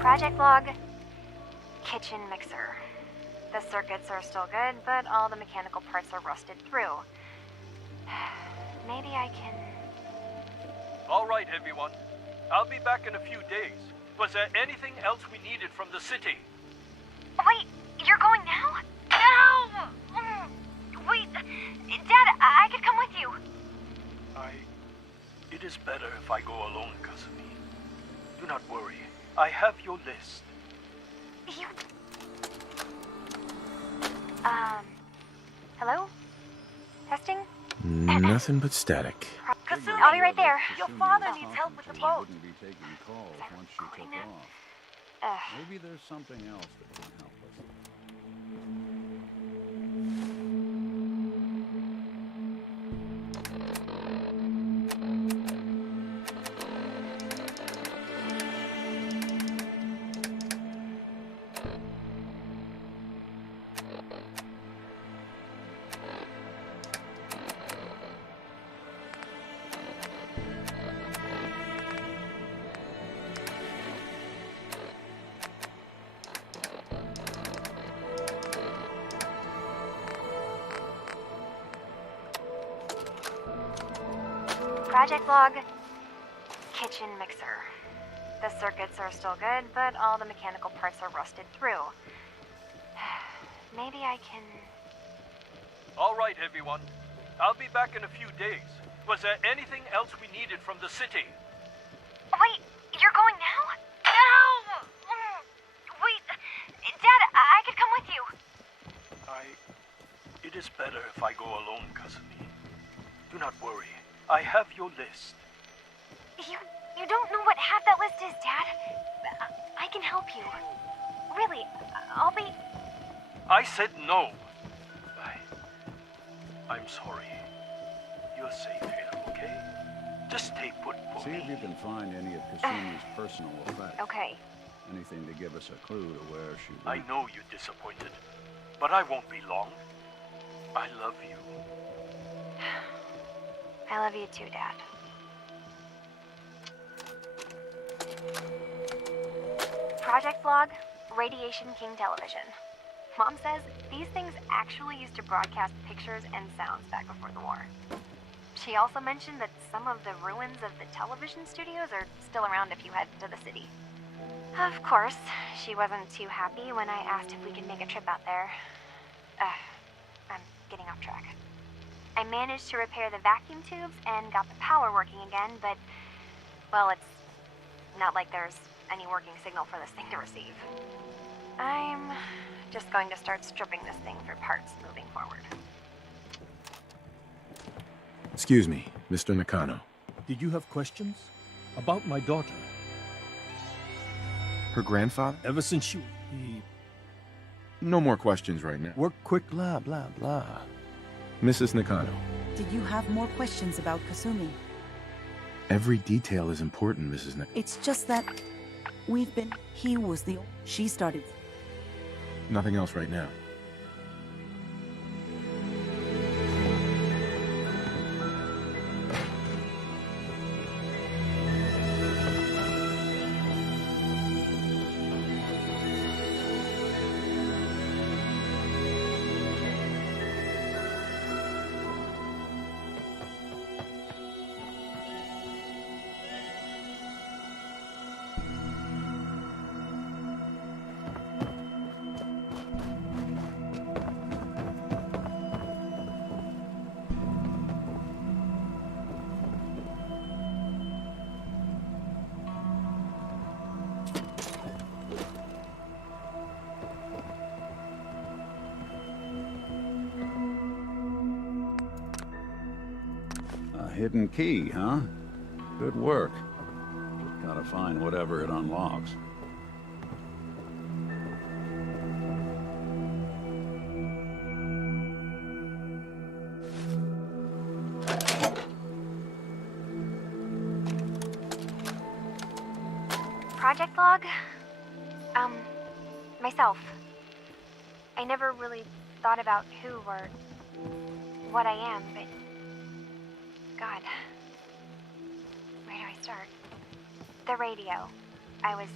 Project log. Kitchen mixer. The circuits are still good, but all the mechanical parts are rusted through. Maybe I can... All right, everyone. I'll be back in a few days. Was there anything else we needed from the city? Wait, you're going now? No! Wait, Dad, I could come with you. It is better if I go alone, Kasumi. Do not worry. I have your list. You... Hello? Testing? Nothing but static. Kasumi, I'll be right there. Your father needs help with the boat. Wouldn't be taking calls once she took off. Maybe there's something else that can help us. Project log. Kitchen mixer. The circuits are still good, but all the mechanical parts are rusted through. Maybe I can... All right, everyone. I'll be back in a few days. Was there anything else we needed from the city? Wait, you're going now? No! Wait, Dad, I could come with you. It is better if I go alone, Kasumi. Do not worry. I have your list. You don't know what half that list is, Dad. I can help you. Really, I'll be... I said no. I'm sorry. You're safe here, okay? Just stay put for See me. if you can find any of Kasumi's personal effects. Okay. Anything to give us a clue to where she went. I know you're disappointed, but I won't be long. I love you. I love you too, Dad. Project log, Radiation King Television. Mom says these things actually used to broadcast pictures and sounds back before the war. She also mentioned that some of the ruins of the television studios are still around if you head to the city. Of course, she wasn't too happy when I asked if we could make a trip out there. I'm getting off track. I managed to repair the vacuum tubes and got the power working again, but, well, it's not like there's any working signal for this thing to receive. I'm just going to start stripping this thing for parts moving forward. Excuse me, Mr. Nakano. Did you have questions? About my daughter? Her grandfather? Ever since he... No more questions right now. Work quick. Blah, blah, blah. Mrs. Nakano. Did you have more questions about Kasumi? Every detail is important, Mrs. Nakano. It's just that he was she started. Nothing else right now. Hidden key, huh? Good work. Just gotta find whatever it unlocks. Project log? Myself. I never really thought about who or what I am, but... God. Where do I start? The radio. I was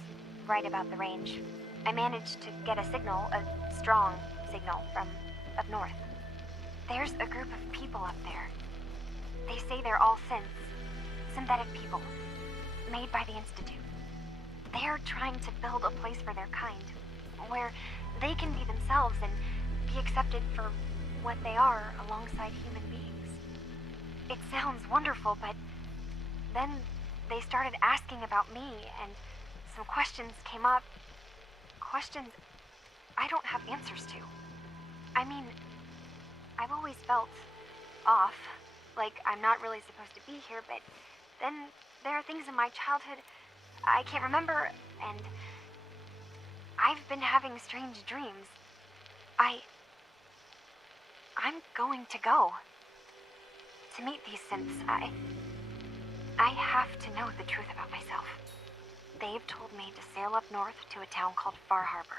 right about the range. I managed to get a signal, a strong signal, from up north. There's a group of people up there. They say they're all synthetic people, made by the Institute. They're trying to build a place for their kind, where they can be themselves and be accepted for what they are alongside human beings. It sounds wonderful, but then they started asking about me, and some questions came up. Questions I don't have answers to. I mean, I've always felt off, like I'm not really supposed to be here, but then there are things in my childhood I can't remember, and I've been having strange dreams. I'm going to go to meet these synths. I have to know the truth about myself. They've told me to sail up north to a town called Far Harbor.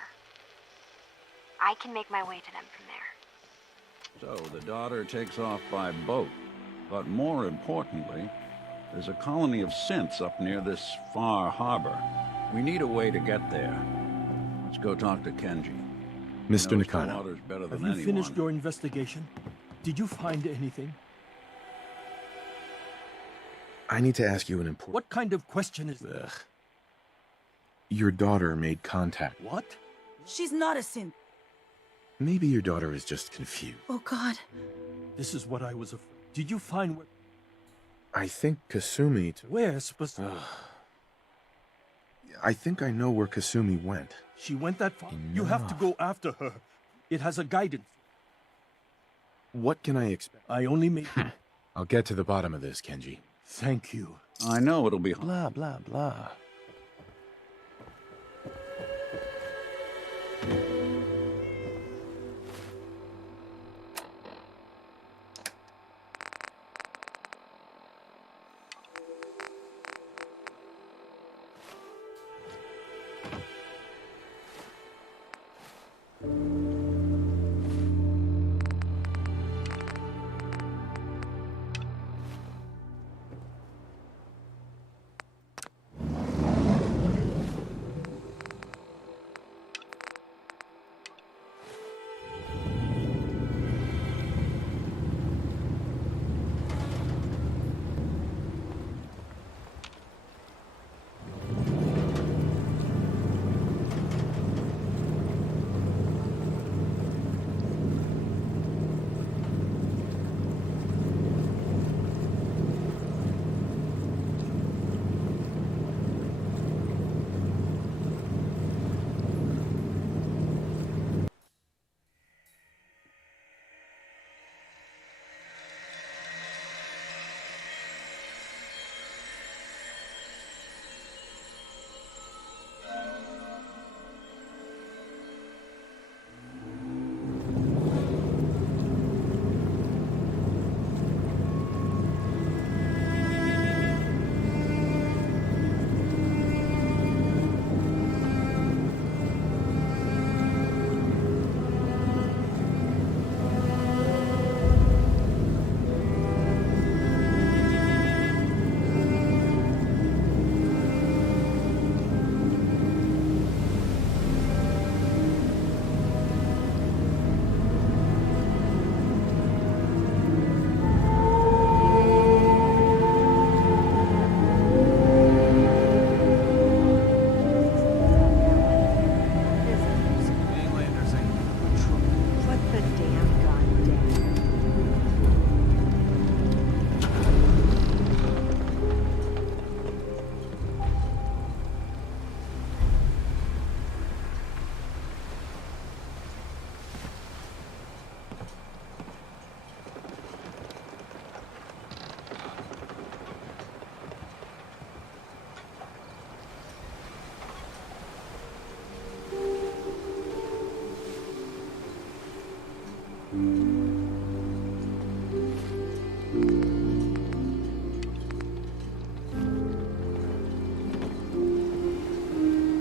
I can make my way to them from there. So the daughter takes off by boat. But more importantly, there's a colony of synths up near this Far Harbor. We need a way to get there. Let's go talk to Kenji. Mr. Knows the Nakano. waters better than Have you anyone. finished your investigation? Did you find anything? I need to ask you an important... What kind of question is that? Your daughter made contact. What? She's not a synth. Maybe your daughter is just confused. Oh, God. This is what I was afraid. Did you find where... I think Kasumi... Where specifically? I think I know where Kasumi went. She went that far? You have to go after her. It has a guidance. What can I expect? I only made... I'll get to the bottom of this, Kenji. Thank you. I know it'll be... Blah, blah, blah.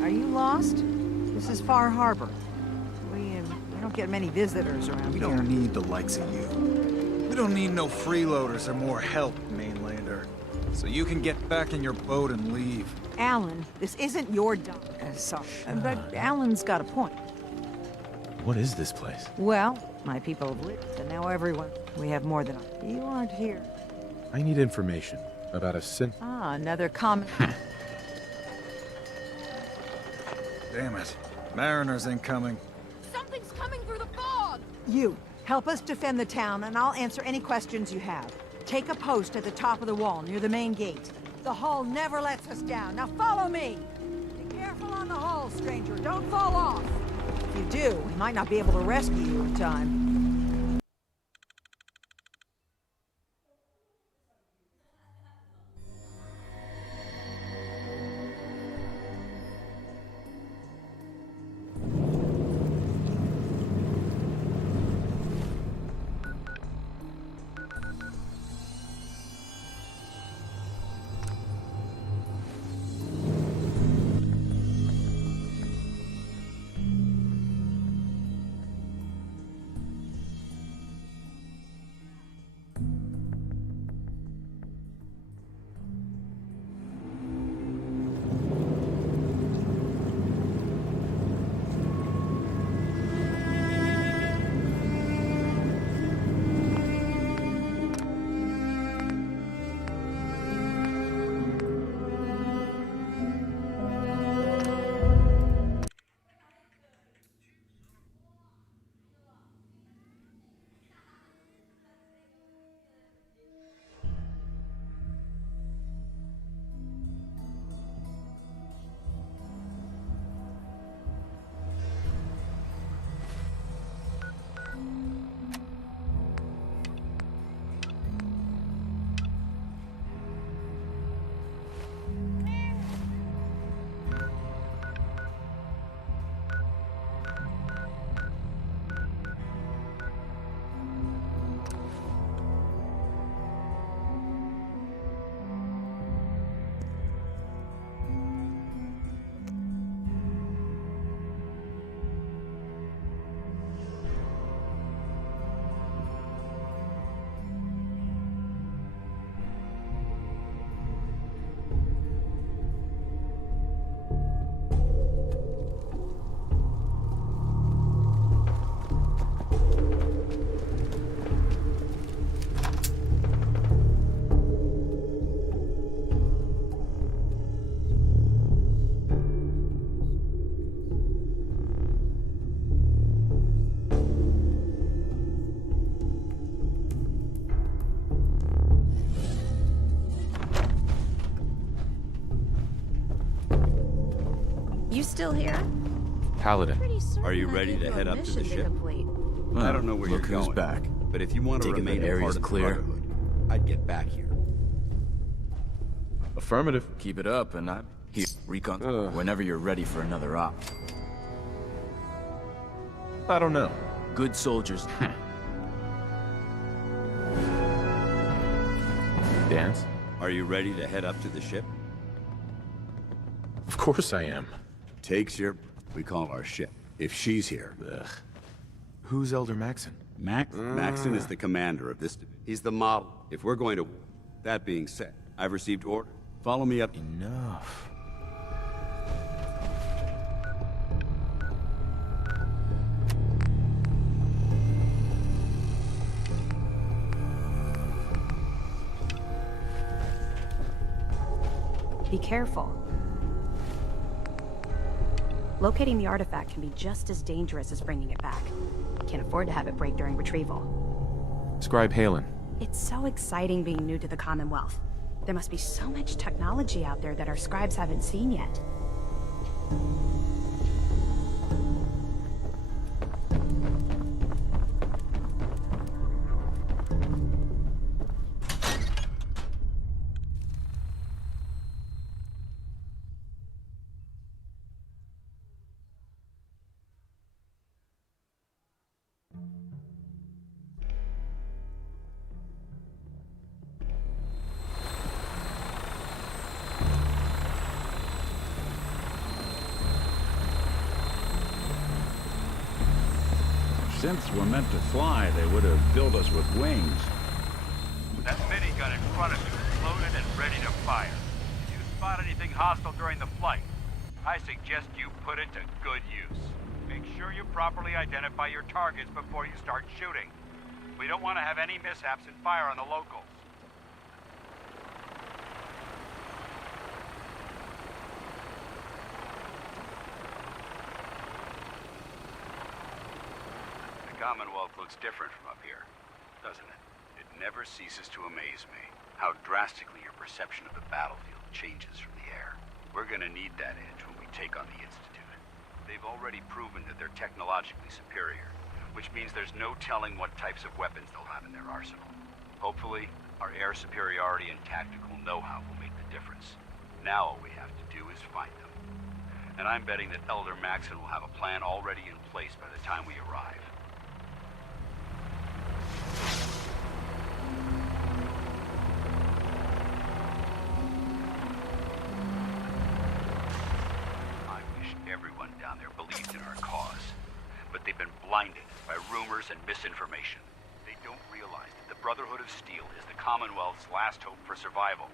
Are you lost? This is Far Harbor. We don't get many visitors around We here. don't need the likes of you. We don't need no freeloaders or more help, mainlander. So you can get back in your boat and leave. Alan, this isn't your sorry, but Alan's got a point. What is this place? Well, my people have lived, and now everyone. We have more than you aren't here. I need information about a sin. Ah, another common. Damn it. Mariners incoming. Something's coming through the fog! You, help us defend the town, and I'll answer any questions you have. Take a post at the top of the wall, near the main gate. The hull never lets us down. Now follow me! Be careful on the hull, stranger. Don't fall off. If you do, we might not be able to rescue you in time. You still here? Paladin. Are you ready to head up to the ship? I don't know where you're going, back. But if you want to remain a part of the Brotherhood, I'd get back here. Affirmative. Keep it up, and I'm here. Recon. Whenever you're ready for another op. I don't know. Good soldiers. Dance? Are you ready to head up to the ship? Of course I am. Takes your... We call our ship. If she's here. Ugh. Who's Elder Maxon? Maxon is the commander of this... He's the model. If we're going to... That being said, I've received order. Follow me up... Enough. Be careful. Locating the artifact can be just as dangerous as bringing it back. Can't afford to have it break during retrieval. Scribe Halen. It's so exciting being new to the Commonwealth. There must be so much technology out there that our scribes haven't seen yet. Synths were meant to fly, they would have built us with wings. That minigun in front of you is loaded and ready to fire. If you spot anything hostile during the flight, I suggest you put it to good use. Make sure you properly identify your targets before you start shooting. We don't want to have any mishaps and fire on the locals. The Commonwealth looks different from up here, doesn't it? It never ceases to amaze me how drastically your perception of the battlefield changes from the air. We're gonna need that edge when we take on the Institute. They've already proven that they're technologically superior, which means there's no telling what types of weapons they'll have in their arsenal. Hopefully, our air superiority and tactical know-how will make the difference. Now all we have to do is find them. And I'm betting that Elder Maxson will have a plan already in place by the time we arrive. I wish everyone down there believed in our cause, but they've been blinded by rumors and misinformation. They don't realize that the Brotherhood of Steel is the Commonwealth's last hope for survival.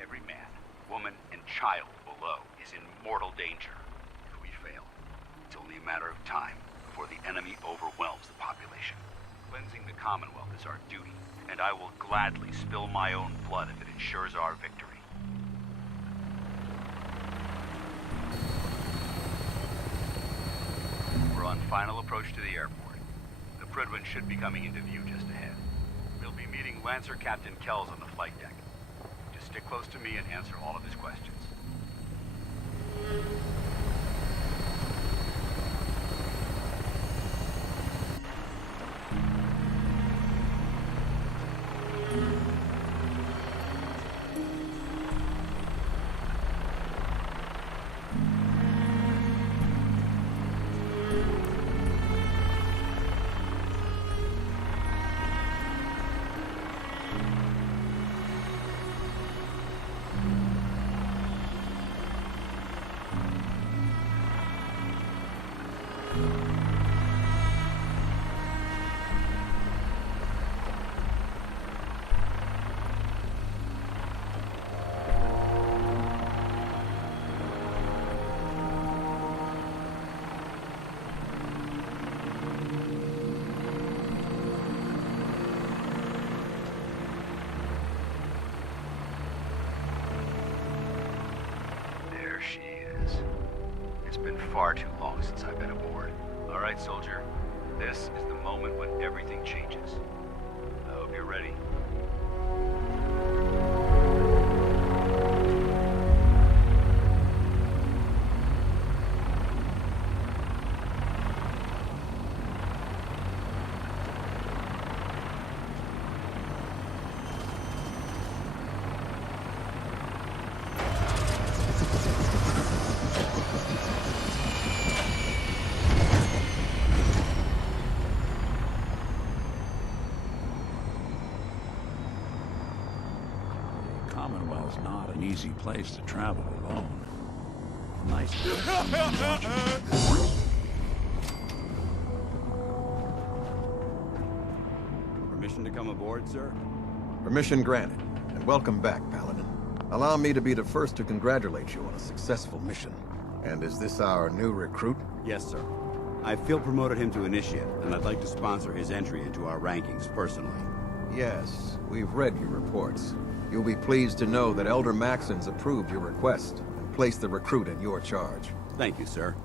Every man, woman, and child below is in mortal danger. If we fail, it's only a matter of time before the enemy overwhelms the population. Cleansing the Commonwealth is our duty, and I will gladly spill my own blood if it ensures our victory. We're on final approach to the airport. The Prydwen should be coming into view just ahead. We'll be meeting Lancer Captain Kells on the flight deck. Just stick close to me and answer all of his questions. There she is. It's been far too long since I've been aboard. All right, soldier. This is the moment when everything changes. I hope you're ready. Commonwealth's not an easy place to travel alone. Nice. Permission to come aboard, sir? Permission granted, and welcome back, Paladin. Allow me to be the first to congratulate you on a successful mission. And is this our new recruit? Yes, sir. I feel promoted him to initiate, and I'd like to sponsor his entry into our rankings personally. Yes, we've read your reports. You'll be pleased to know that Elder Maxson's approved your request and placed the recruit in your charge. Thank you, sir.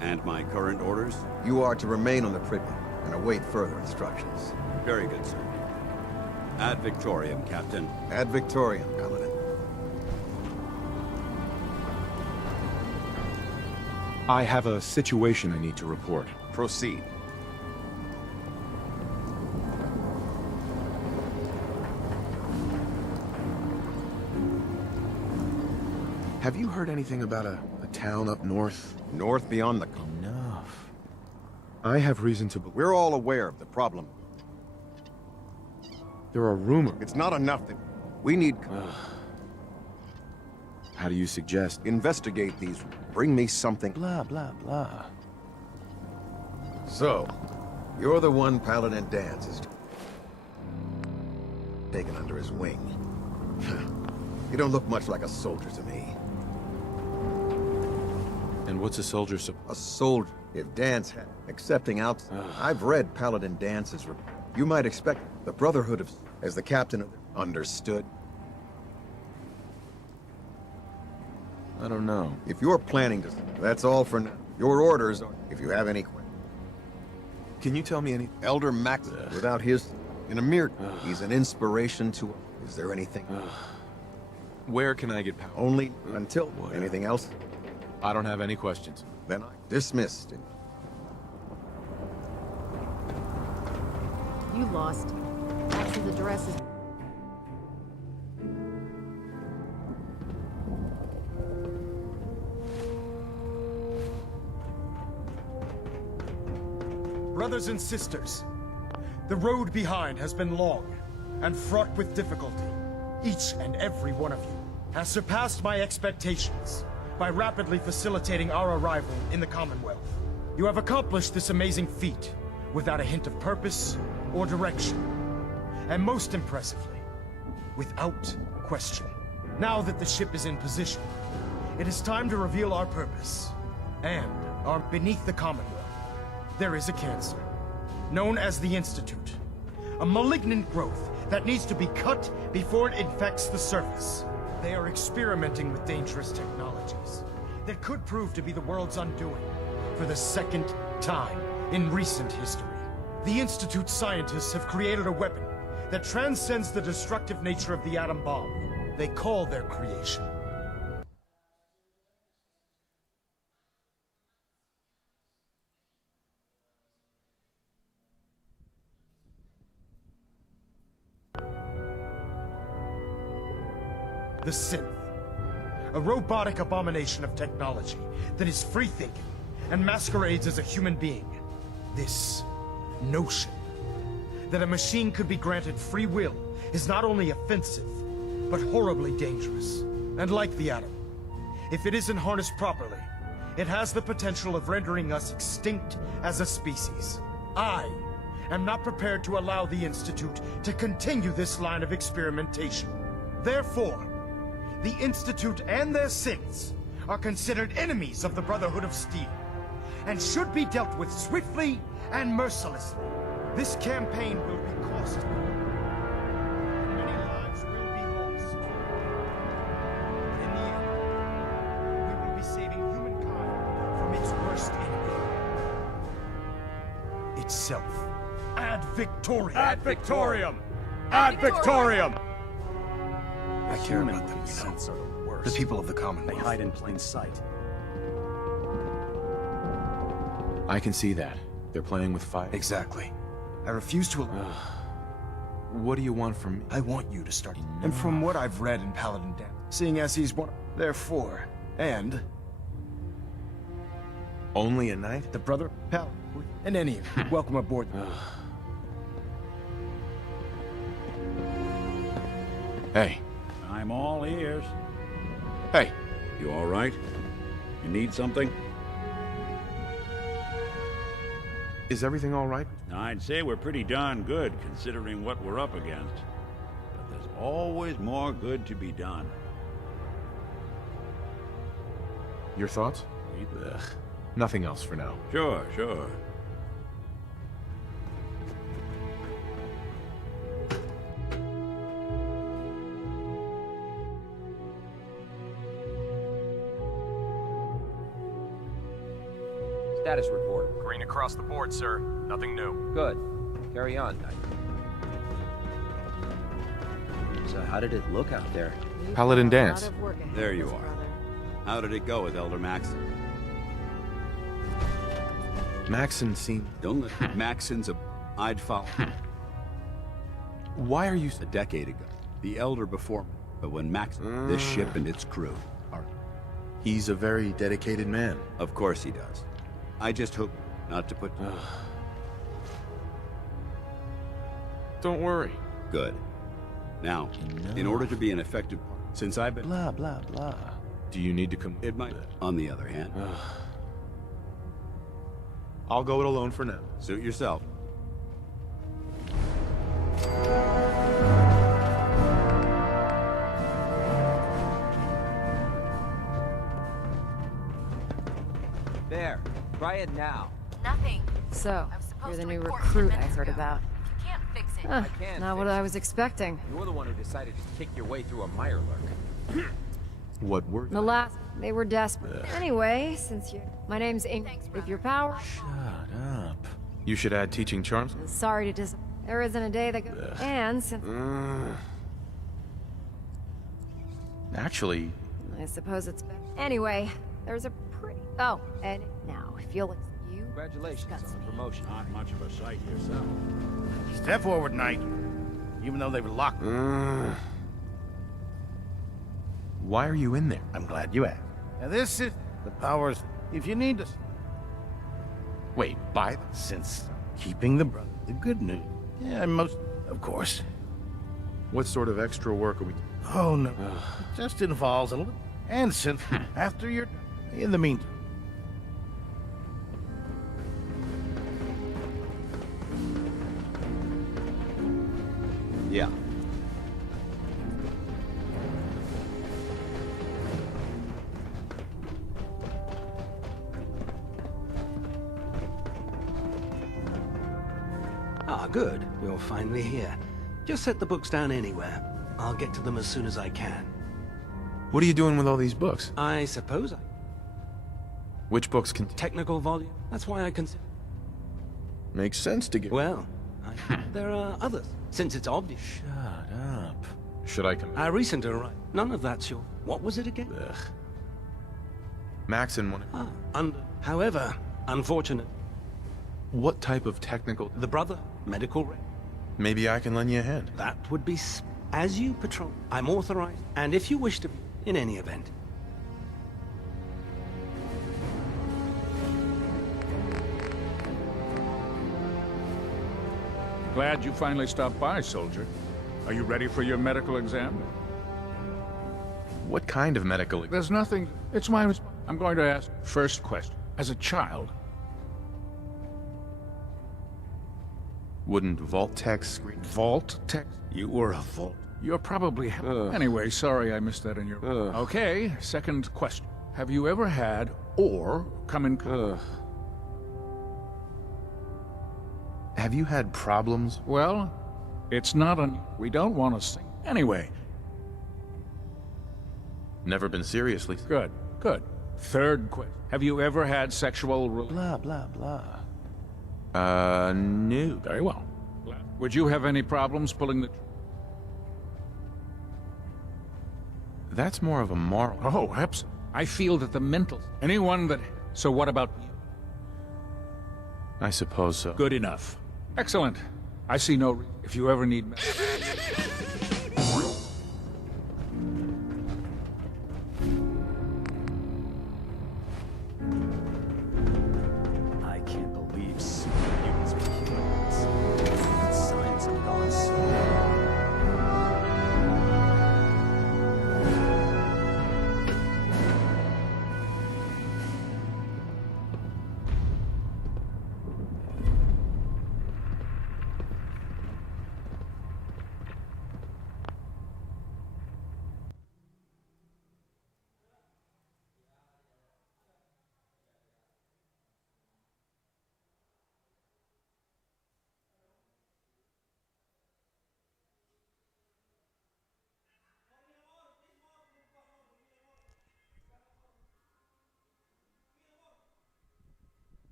And my current orders? You are to remain on the Prydwen and await further instructions. Very good, sir. Ad Victoriam, Captain. Ad Victoriam, Paladin. I have a situation I need to report. Proceed. Have you heard anything about a town up north? North beyond the... Enough. I have reason to believe... We're all aware of the problem. There are rumors. It's not enough that... We need... How do you suggest? Investigate these. Bring me something. Blah, blah, blah. So, you're the one Paladin Danse is taken under his wing. You don't look much like a soldier to me. And what's a soldier A soldier. If Dance had accepting out... I've read Paladin Dance's... You might expect the Brotherhood of... As the captain of... Understood. I don't know. If you're planning to... That's all for now. Your orders are... If you have any... Can you tell me any... Elder Max... Without his... In a mere... He's an inspiration to... Is there anything... Where can I get power? Only until... Anything else? I don't have any questions. Then I... Dismissed. You lost. Max's address is... Brothers and sisters, the road behind has been long and fraught with difficulty. Each and every one of you has surpassed my expectations by rapidly facilitating our arrival in the Commonwealth. You have accomplished this amazing feat without a hint of purpose or direction. And most impressively, without question. Now that the ship is in position, it is time to reveal our purpose. And beneath the Commonwealth, there is a cancer, known as the Institute. A malignant growth that needs to be cut before it infects the surface. They are experimenting with dangerous technologies that could prove to be the world's undoing for the second time in recent history. The Institute scientists have created a weapon that transcends the destructive nature of the atom bomb. They call their creation the Synth, a robotic abomination of technology that is free-thinking and masquerades as a human being. This notion that a machine could be granted free will is not only offensive, but horribly dangerous. And like the atom, if it isn't harnessed properly, it has the potential of rendering us extinct as a species. I am not prepared to allow the Institute to continue this line of experimentation. Therefore, the Institute and their synths are considered enemies of the Brotherhood of Steel, and should be dealt with swiftly and mercilessly. This campaign will be costly. Many lives will be lost. In the end, we will be saving humankind from its worst enemy. Itself. Ad Victoriam! Ad Victoriam! Ad Victoriam! I care about them, you know. Are the worst. The people of the Commonwealth. They hide in plain sight. I can see that. They're playing with fire. Exactly. I refuse to... What do you want from me? I want you to start. And from what I've read in Paladin Dan, seeing as he's one... Therefore, and... Only a knight? The brother, Paladin, and any of you, welcome aboard. Hey. I'm all ears. Hey. You all right? You need something? Is everything all right? I'd say we're pretty darn good, considering what we're up against. But there's always more good to be done. Your thoughts? Ugh. Nothing else for now. Sure, sure. Status report. Green across the board, sir. Nothing new. Good. Carry on, Knight. So how did it look out there? Paladin Dance. There you are. How did it go with Elder Maxon? Maxon seemed... Don't let... Maxon's a... I'd follow. Why are you... A decade ago. The Elder before me. But when Maxon... This ship and its crew are... He's a very dedicated man. Of course he does. I just hope not to put... Don't worry. Good. Now, in order to be an effective... Since I've been... Blah, blah, blah. Do you need to come... It might... On the other hand... I'll go it alone for now. Suit yourself. There. Try it now. Nothing. So, you're the new recruit I heard about. You can't fix it. Huh, not what I was expecting. You're the one who decided to kick your way through a Mirelurk. What were The last, they were desperate. Anyway, since you... My name's Ink. If your power... Shut up. You should add teaching charms. Sorry to There isn't a day that goes... And since... Actually... I suppose it's... Anyway, there's a pretty... Oh, and now, if you'll... You... Congratulations on the promotion. Not much of a sight yourself. Step forward, Knight. Even though they were locked. Why are you in there? I'm glad you asked. Now this is the powers. If you need to... Wait, by... Since keeping the brother, the good news. Yeah, most... Of course. What sort of extra work are we... Oh, no. It just involves a little... And since after you're... In the meantime... Yeah. Ah, good. You're finally here. Just set the books down anywhere. I'll get to them as soon as I can. What are you doing with all these books? I suppose I... Which books can... Technical volume. That's why I consider... Makes sense to get... Well, there are others, since it's obvious. Shut up. Should I come... I recent arrived. None of that's your... What was it again? Ugh. Max and one... However, unfortunate. What type of technical... The brother, medical... Maybe I can lend you a hand. That would be... As you patrol, I'm authorized. And if you wish to... In any event. Glad you finally stopped by, soldier. Are you ready for your medical exam? What kind of medical... There's nothing... It's my... I'm going to ask first question. As a child... Wouldn't Vault Tech screen... Vault Tech? You were a Vault... You're probably... Anyway, sorry I missed that in your... Okay, second question. Have you ever had, or come in... Have you had problems? Well, it's not an... We don't want to sing. Anyway. Never been seriously... Good, good. Third question. Have you ever had sexual... Blah, blah, blah. No. Very well. Would you have any problems pulling the... That's more of a moral... Oh, absolutely. I feel that the mental... Anyone that... So what about you? I suppose so. Good enough. Excellent. I see no... If you ever need...